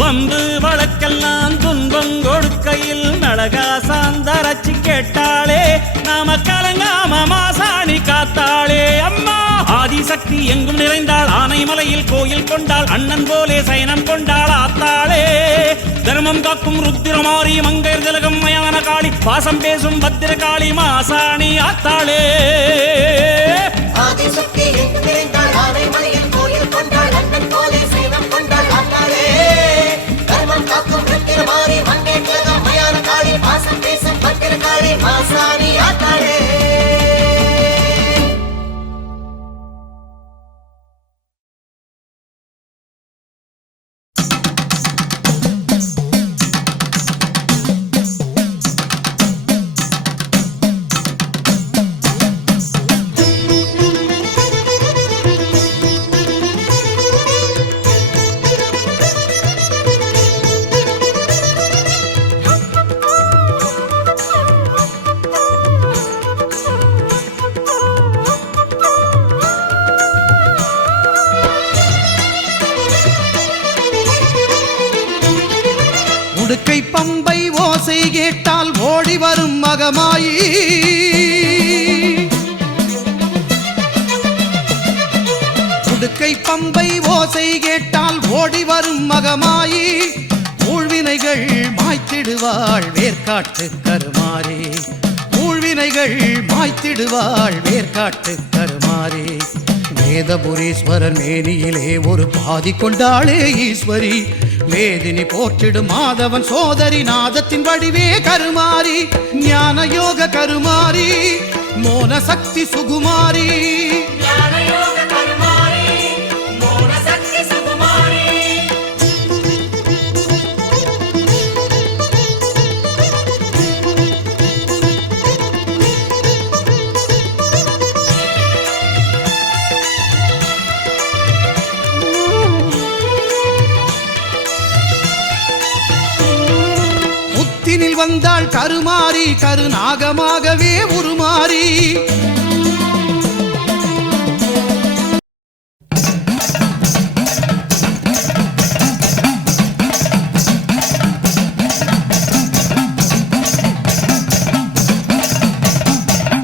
வம்பு வழக்கெல்லாம் துன்பம் கொடுக்கையில் நலகா சாந்தரச்சி கேட்டாளே. நாம கலங்காம மாசாணி காத்தாளே. அம்மா ஆதிசக்தி எங்கும் நிறைந்தாள் ஆனைமலையில் கோயில் கொண்டாள் அண்ணன் போலே சயனம் கொண்டாள் ஆத்தாளே. தர்மம் காக்கும் ருத்திரமாரி மங்கையர் திலகம் மயான காளி பாசம் பேசும் பத்திரகாளி மாசாணி ஆத்தாளே. ஆதிசக்தி எங்கும் நிறைந்தாள் ஆனை மலையில் கோயில் கொண்டாள் அண்ணன் போலே சேனம் கொண்டாள் ஆத்தாளே. தர்மம் காக்கும் ருத்திரமாரி மங்கே திலகம் மயான காளி பாசம் பேசும் பத்திரகாளி மாசாணி ஆத்தாளே. உடுக்கை பம்பை ஓசை கேட்டால் ஓடி வரும் மகமாயி. உடுக்கை பம்பை ஓசை கேட்டால் ஓடி வரும் மகமாயி. ஊழ்வினைகள் மாய்த்திடுவாள் வேர்க்காட்டு கருமாறி. ஊழ்வினைகள் மாய்த்திடுவாள் வேர்க்காட்டு கருமாறி. வேதபுரீஸ்வரர் மேனியிலே ஒரு பாதி கொண்டாளே ஈஸ்வரி. வேதினி போற்றிடும் மாதவன் சோதரி நாதத்தின் வடிவே கருமாரி. ஞான யோக கருமாரி மோன சக்தி சுகுமாரி. முத்தினில் வந்தாள் கருமாரி கருநாகமாகவே உருமாறி.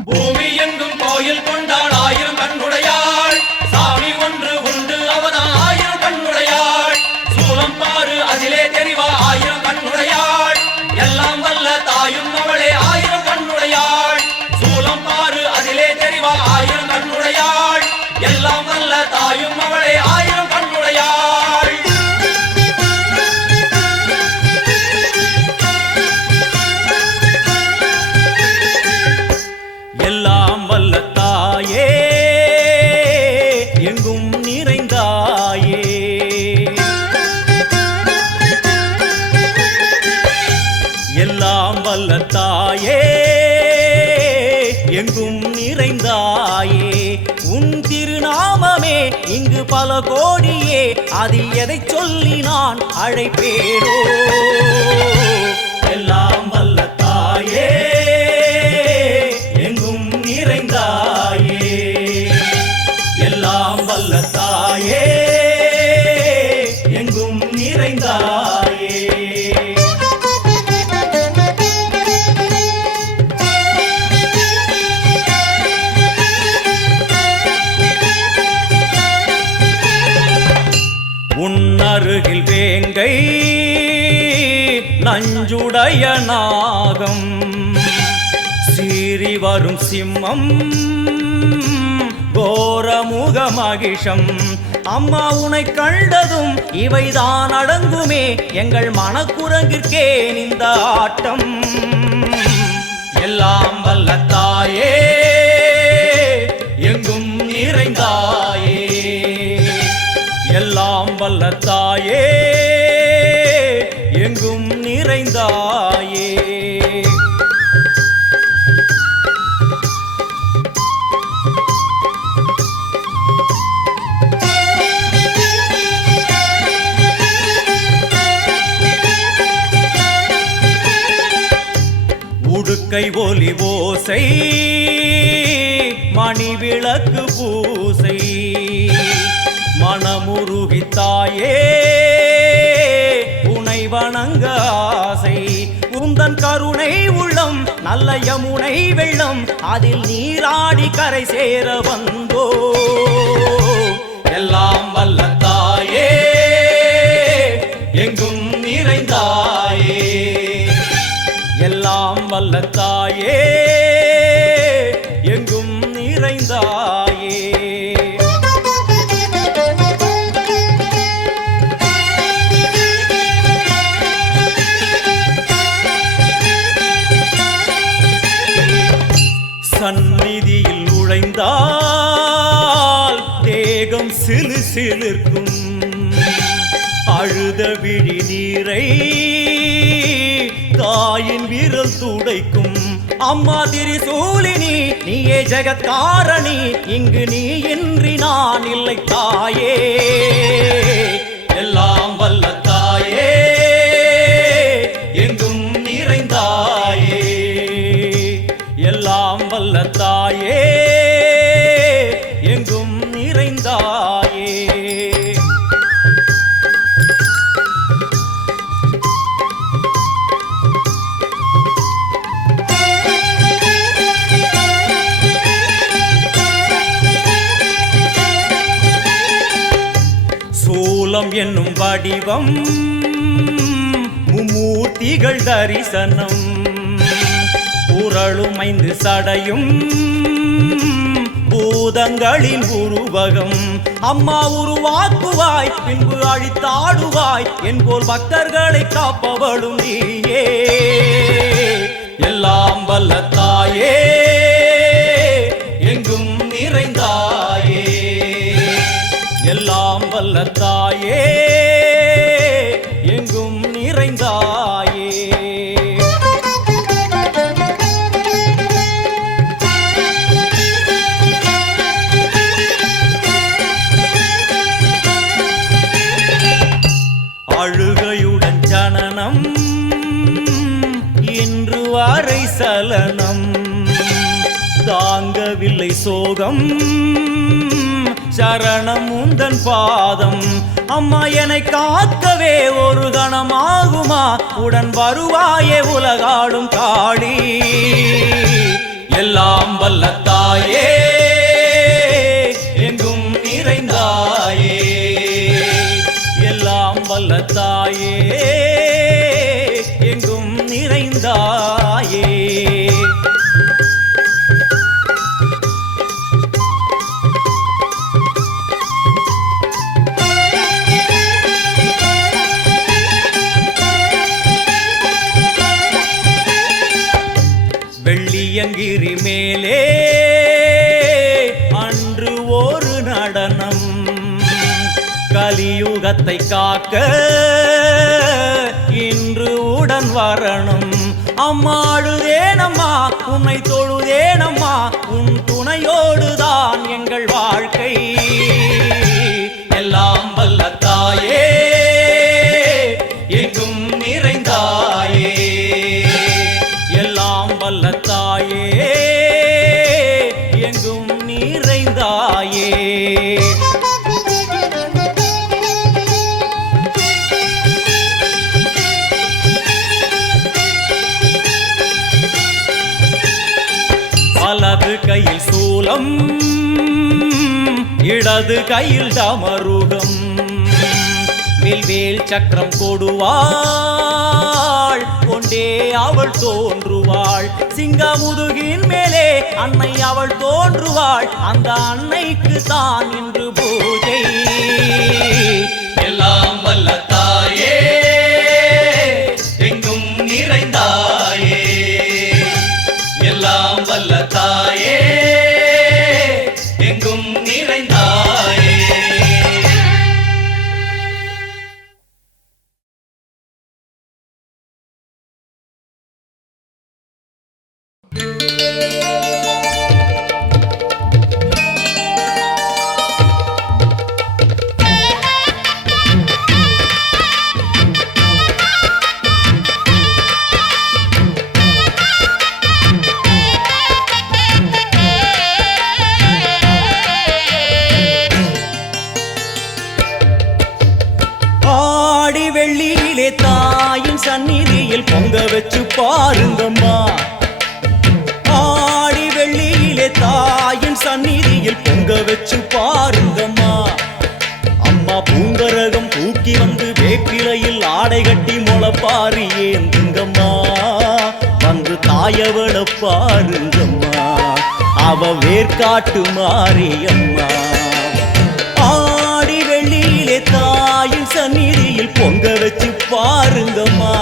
பூமி எங்கும் கோயில் கொண்டாள் ஆயிரம் கண்ணுடையாள். சாமி ஒன்று உண்டு அவதான் ஆயிரம் கண்ணுடையாள். சூலம் பாரு அதிலே தெரிவா ஆயிரம் கண்ணுடையாள். எல்லாம் வல்ல தாயும் அவளே ஆயிரம் கண்ணுடையாள். சூலம் பாரு அதிலே தெரிவா ஆயிரம் கண்ணுடையாள். எல்லாம் வல்ல தாயும் அவளே ஆயிரம் கண்ணுடையாள். எல்லாம் வல்ல தாயே எங்கும் நிறைந்தாயே. எல்லாம் வல்ல தாயே எங்கும் நிறைந்தாயே. உன் திருநாமமே இங்கு பல கோடியே அதில் எதை சொல்லி நான் அழைப்பேனோ. எல்லாம் வல்ல தாயே எங்கும் நிறைந்தாயே. எல்லாம் வல்ல தாயே எங்கும் நிறைந்தாயே. உன்னருகில் வேங்கை நஞ்சுடைய நாகம் சீறி வரும் சிம்மம் கோரமுக மகிஷம் அம்மா உனை கண்டதும் இவைதான் அடங்குமே எங்கள் மனக்குரங்கிற்கே இந்த ஆட்டம் எல்லாம் வல்ல தாயே எங்கும் நிறைந்தாயே எல்லாம் வல்ல தாயே எங்கும் நிறைந்தாயே உடுக்கை ஒலி ஓசை மணி விளக்கு பூசை மனமுருகித்தாயே உனை வணங்க ஆசை உந்தன் கருணை உள்ளம் நல்ல யமுனை வெள்ளம் அதில் நீராடி கரை சேர வந்தோ எல்லாம் வல்ல தாயே எங்கும் நிறைந்தாயே எல்லாம் வல்ல தாயே எங்கும் நிறைந்தாயே சந்நிதியில் நுழைந்தால் தேகம் சிலு சிலிர்க்கும் அழுத விழி நீரை தாயின் விரல் துடைக்கும் அம்மா திரிசூலினி நீயே ஜெகத்காரணி இங்கு நீ இன்றி நான் இல்லை தாயே எல்லாம் வல்ல தாயே எங்கும் நிறைந்தாயே எல்லாம் வல்ல தாயே எங்கும் நிறைந்தாயே சூலம் என்னும் வடிவம் மும்மூர்த்திகள் தரிசனம் உரளும் 5 சடையும் பூதங்களின் உருவகம் அம்மா உருவாக்குவாய் பின்பு அழித்தாடுவாய் என்போல் பக்தர்களை காப்பவளும் நீயே எல்லாம் வல்ல தாயே எங்கும் நிறைந்தாயே எல்லாம் வல்ல தாயே எங்கும் நிறைந்தாயே அழுகையுடன் ஜனனம் இன்று வரை சலனம் தாங்கவில்லை சோகம் சரணம் உந்தன் பாதம் அம்மா என்னை காக்கவே ஒரு கணமாகுமா உடன் வருவாயே உலகாடும் காளி எல்லாம் வல்ல தாயே எங்கும் நிறைந்தாயே எல்லாம் வல்ல தாயே எங்கும் நிறைந்தாயே வெள்ளியங்கிரி மேலே அன்று ஒரு நடனம் கலியுகத்தை காக்க இன்று உடன் வரணும் அம்மா அழுதேனம்மா உன்னை தொழுதேனம்மா உன் துணையோடுதான் எங்கள் வாழ்க்கை எல்லாம் வல்ல தாயே எங்கும் நிறைந்தாயே எல்லாம் வல்ல தாயே எங்கும் நிறைந்தாயே வலது கையில் சூலம் இடது கையில் டமருகம் வேல் வேல் சக்கரம் கொடுவாள் கொண்டே அவள் தோன்றுவாள் சிங்கமுதுகின் மேலே அன்னை அவள் தோன்றுவாள் அந்த அன்னைக்கு தான் இன்று பூஜை எல்லாம் வல்ல தாயே எங்கும் நிறைந்தாயே எல்லாம் வல்ல தாயே எங்கும் நிறைந்தாயே ஆடி வெள்ளியிலே தாயின் சந்நிதியில் பொங்க வச்சு பாருங்கம்மா ஆடி வெள்ளியிலே தாயின் சந்நிதியில் பொங்க வச்சு பாருங்கம்மா அம்மா பூங்கரகம் தூக்கி வந்து வேப்பிலையில் ஆடை கட்டி முளைப்பாரி ஏந்துங்கம்மா வந்து தாயவள பாருங்கம்மா அவ வேர்க்காட்டு மாரியம்மா ஆடி வெள்ளியிலே தாயின் சந்நிதியில் பொங்க வச்சு பாருங்கம்மா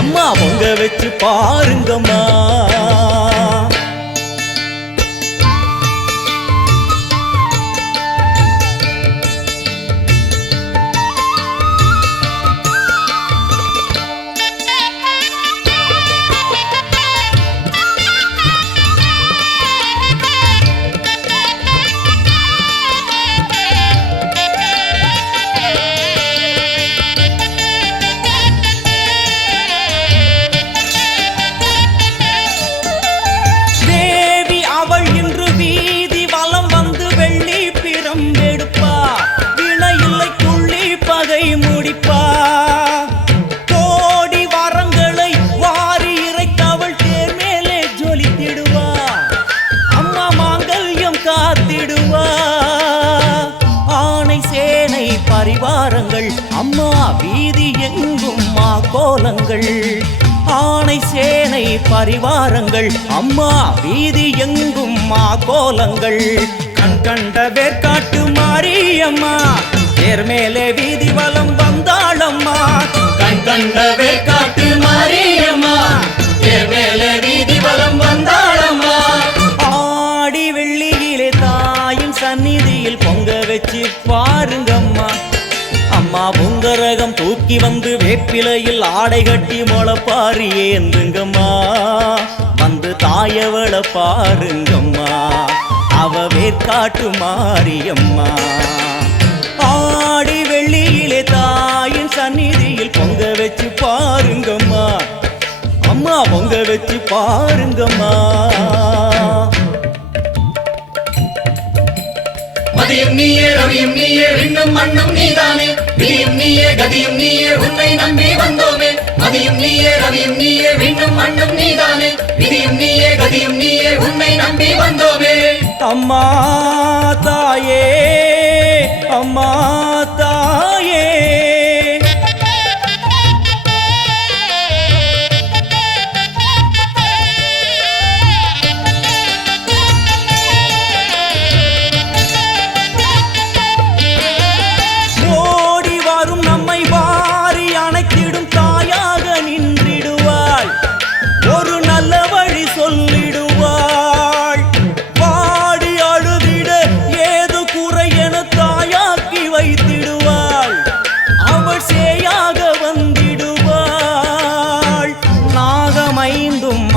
அம்மா பொங்க வச்சு பாருங்கம்மா பரிவாரங்கள் அம்மா வீதி எங்கும் கோலங்கள் ஆணை சேனை பரிவாரங்கள் அம்மா வீதி எங்கும் கோலங்கள் கண் கண்ட வேர்க்காட்டு மாரியம்மா தேர் மேலே வீதி வலம் வந்தாளம்மா கண் கண்ட வேர்க்காட்டு மாரியம்மா தேர் மேலே வீதி வலம் வந்தாளம்மா ஆடி வெள்ளியிலே தாயின் சந்நிதியில் பொங்க வச்சு பாருங்கம்மா அம்மா பொங்கரகம் தூக்கி வந்து வேப்பிலையில் ஆடை கட்டி முளைப்பாரி ஏந்துங்கம்மா வந்து தாயவள பாருங்கம்மா அவ வேர்க்காட்டு மாரியம்மா ஆடி வெள்ளியிலே தாயின் சந்நிதியில் பொங்க வச்சு பாருங்கம்மா அம்மா பொங்க வச்சு பாருங்கம்மா மதியும் நீயே ரவியும் நீயே விண்ணும் மண்ணும் நீதானே விதியும் நீயே கதியும் நீயே உன்னை நம்பி வந்தோமே மதியும் நீயே ரவியும் நீயே விண்ணும் மண்ணும் நீதானே விதியும் நீயே கதியும் நீயே உன்னை நம்பி வந்தோமே அம்மா தாயே அம்மா தாயே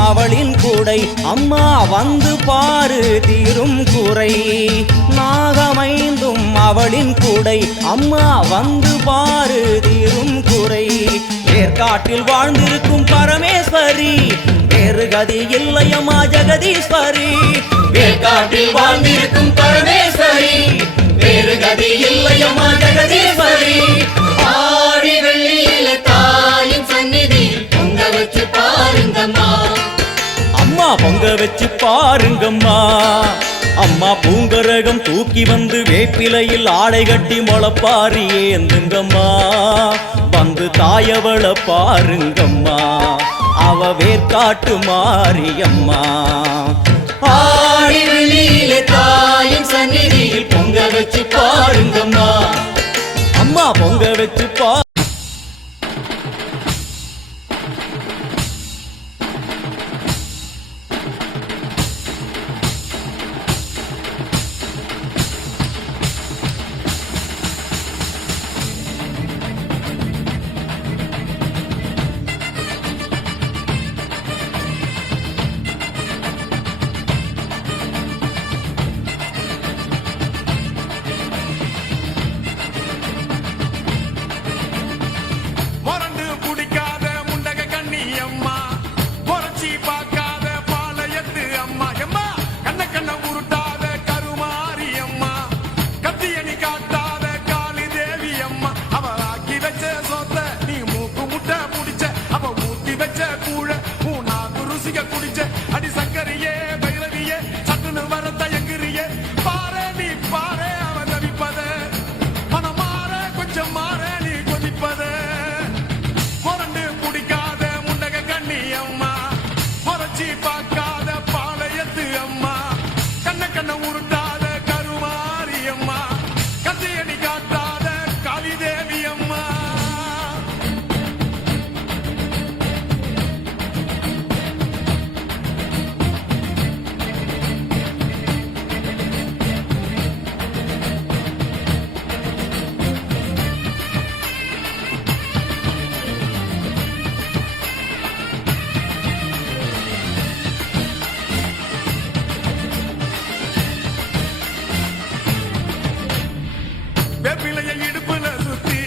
அவளின் கூடை அம்மா வந்து பாரு தீரும் குறை நாகமைந்தும் அவளின் கூடை அம்மா வந்து பாரு தீரும் குறை வேர்க்காட்டில் வாழ்ந்திருக்கும் பரமேஸ்வரி வேறு கதி இல்லையம்மா ஜெகதீஸ்வரி வேர்க்காட்டில் வாழ்ந்திருக்கும் பரமேஸ்வரி வேறு கதி இல்லையம்மா ஜெகதீஸ்வரி ஆடி வெள்ளியில தாயின் சந்நிதி பொங்க வச்சு பாருங்கம்மா அம்மா பொங்க வச்சு பாருங்கம்மா அம்மா பூங்கரகம் தூக்கி வந்து வேப்பிலையில் ஆடை கட்டி முளப்பாரி ஏந்துங்கம்மா வந்து தாயவள பாருங்கம்மா அவ வேர்காட்டு மாரியம்மா ஆடி வெளியிலே தாயின் சந்நிதியில் பொங்க வச்சு பாருங்கம்மா அம்மா பொங்க வச்சு பா மொரண்டு குடிக்காத முண்டக கண்ணி அம்மா முறைச்சி பார்க்காத பாளையத்து அம்மா எம்மா கண்ண உருட்டாத கருமாரி அம்மா கத்தியணி காட்டாத காளி தேவி அம்மா அவ ஆக்கி வச்ச சொத்த நீ மூக்கு முட்டை முடிச்ச அவ ஊத்தி வச்ச கூழ நாக்கு ருசிக குடிச்ச அடி சங்கரியே பைரவியே சட்டுன்னு வர தயங்குறியே பாரு நீ பாரு அவ தவிப்பத மனம் மாற கொஞ்சம் மாற நீ கொதிப்பத மொரண்டு குடிக்காத முண்டக கண்ணி அம்மா முறைச்சி பார்க்காத பாளையத்து அம்மா கண்ண உருட்டாத கருமாரி அம்மா கத்தியணி காட்டாத காளி தேவி அம்மா வேப்பிலைய இடுப்புல சுத்தி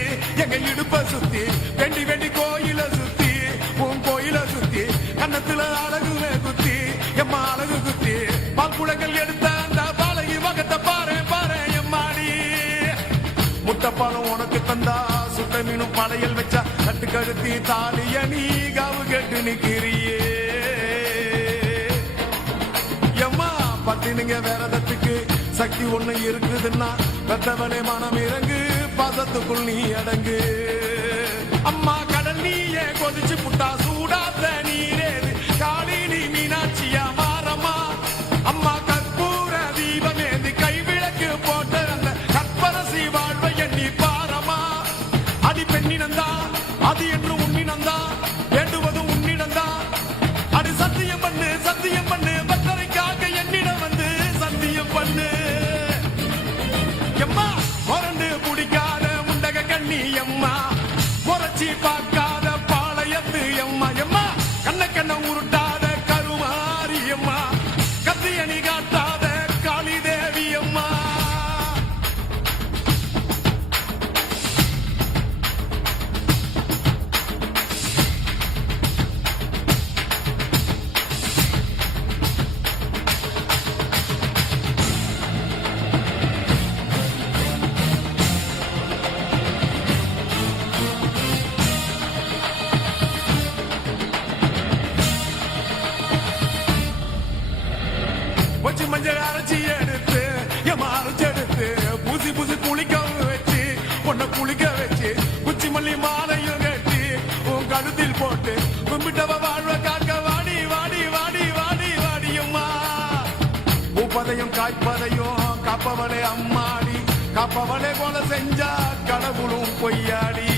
எங்க இடுப்ப சுத்தி வெண்டி வெண்டி கோயில சுத்தி உன் கோயில சுத்தி கண்ணத்துல அழகுல குத்தி எம்மா அழகு குத்தி பால்குளங்கள் எடுத்த அந்த பாலகி வகத்தை பாரு பாரு எம்மாடி முட்டைப்பாலம் உனக்கு தந்தா சுட்ட மீனும் படையல் வச்சா தட்டு கழுத்தி தாலிய நீ காவு கெட்டு நிக்கிறியே எம்மா பத்தினுங்க வேறதத்துக்கு சக்தி ஒண்ணு இருக்குதுன்னா பெத்தவனே மனம் இறங்கு பாசத்துக்குள் நீ அடங்கு அம்மா கடல் நீயே கொதிச்சு புட்டா சூடாத்த நீரேது காளி நீ மீனாட்சியா மாறம்மா அம்மா கற்பூர தீபமேந்தி கைவிளக்கு போட்ட அந்த கற்பரசி வாழ்வை எண்ணி பாரமா அடி பெண்ணினந்தா அது என்று உன்னினந்தா வேண்டுவதும் உன்னிடந்தா அடி சத்தியம் பண்ணு பத்தரைக்காக என்னிடம் வந்து சத்தியம் பண்ணு எம்மா மொரண்டு குடிக்காத முண்டக கண்ணி அம்மா முறைச்சி பார்க்காத பாளையத்து அம்மா எம்மா கண்ண உருட்டாத கருமாரி அம்மா கத்தியணி காட்டாத காளி தேவி அம்மா வச்சு மஞ்சள் அரைச்சி எடுத்து எம்மா அரைச்சி எடுத்து பூசி குளிக்க வச்சு பொண்ணை குளிக்க வச்சு குச்சி மல்லி மாலையும் கட்டி உன் கழுத்தில் போட்டு கும்பிட்டவ வாழ்வ காக்க வாடி வாடி வாடி வாடி வாடியம்மா பூப்பதையும் காய்ப்பதையும் காப்பவளே அம்மாடி காப்பவளே போல செஞ்சா கடவுளும் பொய்யாடி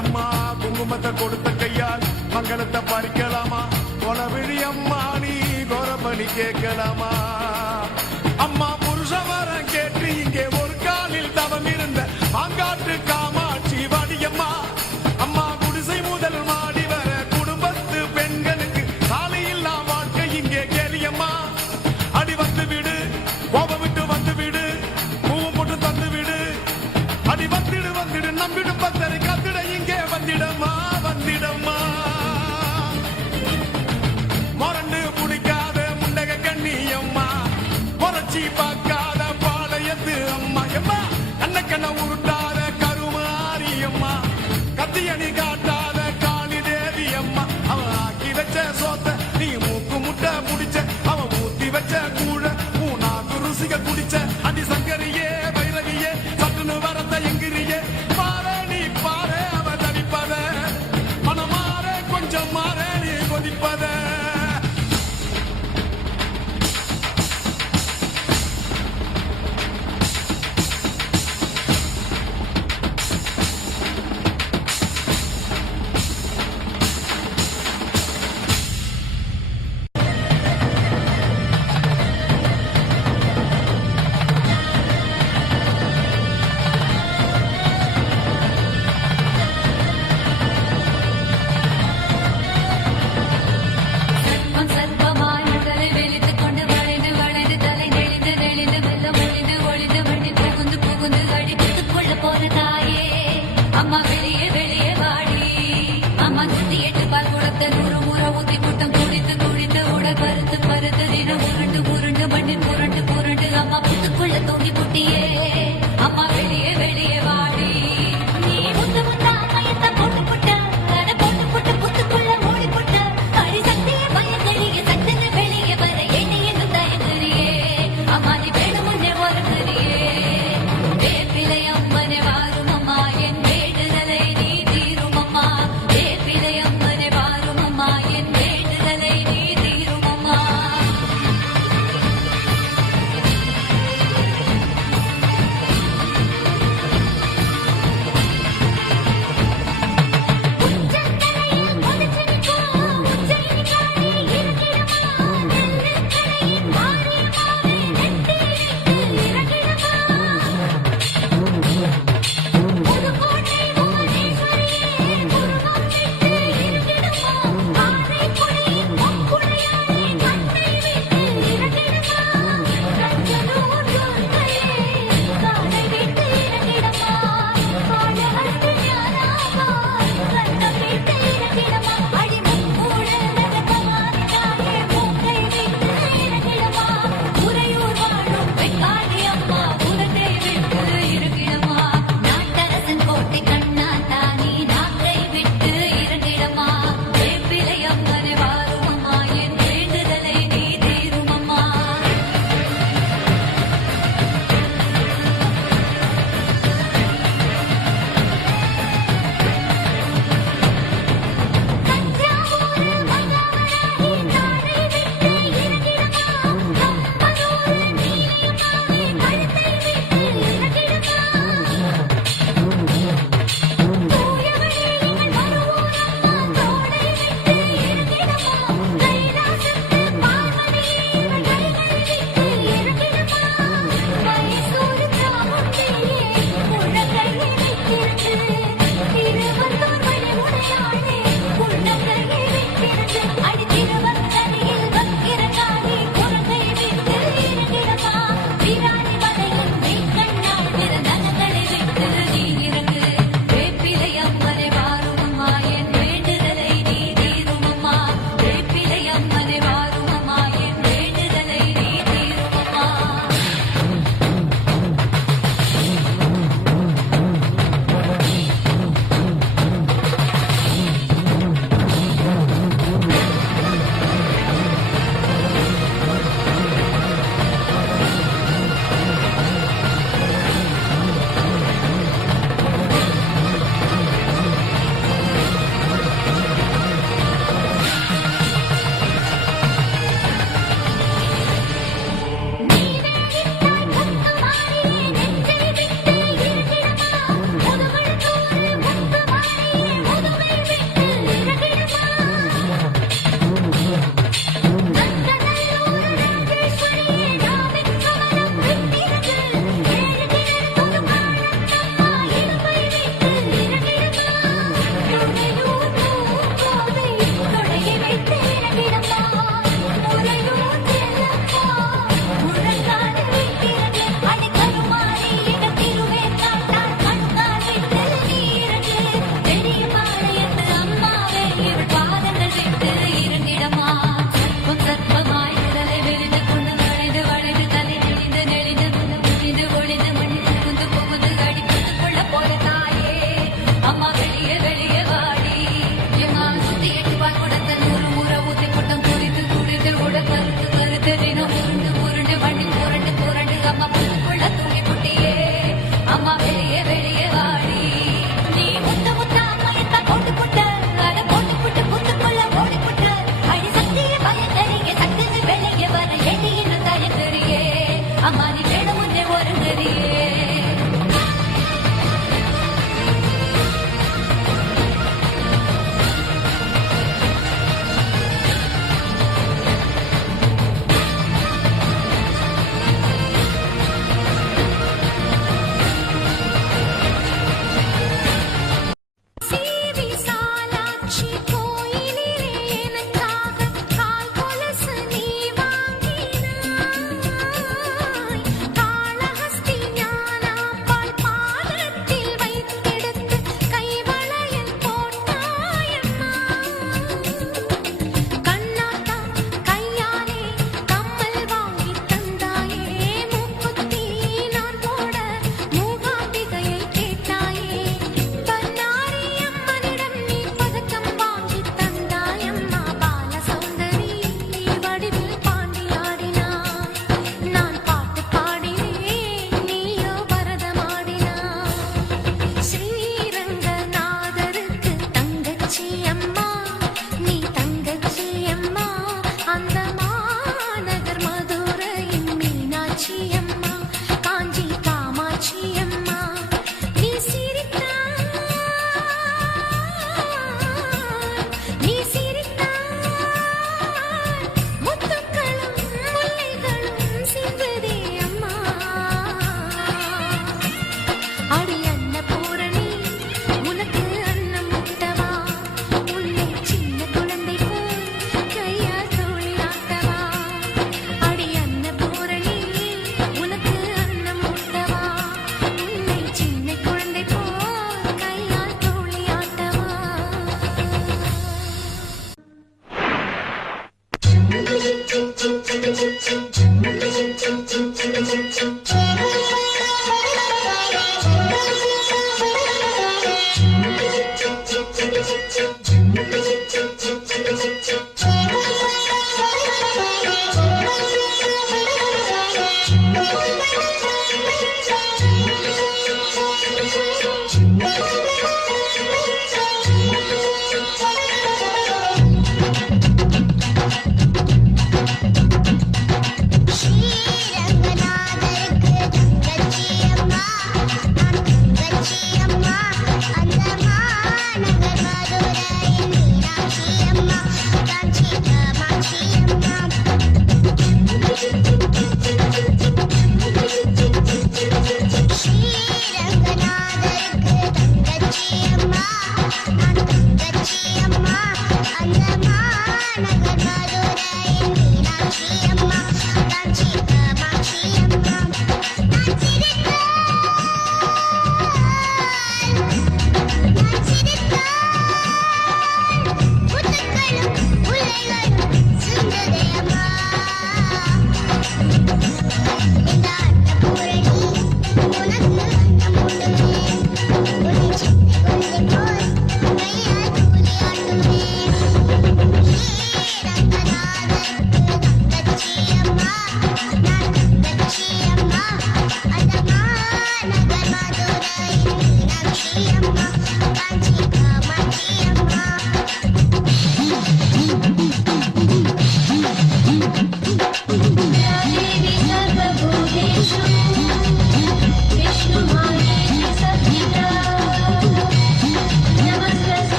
அம்மா குங்குமத்தை கொடுத்த கையால் மங்களத்தை பறிக்கலாமா கொலவிழி அம்மா நீ கோரபலி கேட்கலாமா அம்மா புருஷ வரம் கேட்டு இங்கே ஒரு காலில் தவம் இருந்த மாங்காட்டு காமாட்சி வாடியம்மா அம்மா குடிசை முதல் மாடி வர குடும்பத்து பெண்களுக்கு சாலையில்லா வாழ்க்கை இங்கே கேளியம்மா அடி வந்து விடு கோபம் விட்டு வந்து விடு பூவும் போட்டு தந்து விடு அடி வந்துடு நம்பிடும் பத்தரை கத்திட இங்கே வந்திடம்மா மொரண்டு குடிக்காத முண்டக கண்ணி அம்மா முறைச்சி பார்க்காத பாளையத்து அம்மா எம்மா கண்ண உருட்டாத கருமாரி அம்மா கத்தியணி காட்டாத காளி தேவி அம்மா அவ ஆக்கி வச்ச சோத்த நீ மூக்கு முட்டை முடிச்ச அவ அம்மா வெளியே வெளியே வாடி அம்மா 108 பால் குடத்தை 100 முறை ஊத்தி முட்டம் குடித்து குடித்து உடல் பருத்து பருத்து தினம் உருண்டு உருண்டு மண்ணில் புரண்டு புரண்டு அம்மா புத்துக்குள்ள தூங்கி புட்டியே அம்மா வெளியே வெளியே வாடி நீ முத்து முத்தா மயத்த போட்டு புட்ட அதை போட்டு புட்டு புத்துக்குள்ள மூடி புட்ட அடி சக்தியே பயங்கரிய சக்தின்னு வெளியே வர என்ன என்று தயங்குறியே அம்மா நீ வேணும் முன்னே ஒருத்தரியே வேப்பிலை அம்மனை வாரும் அம்மா என் வேண்டுதலை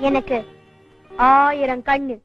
எனக்கு 1000 கண்ணு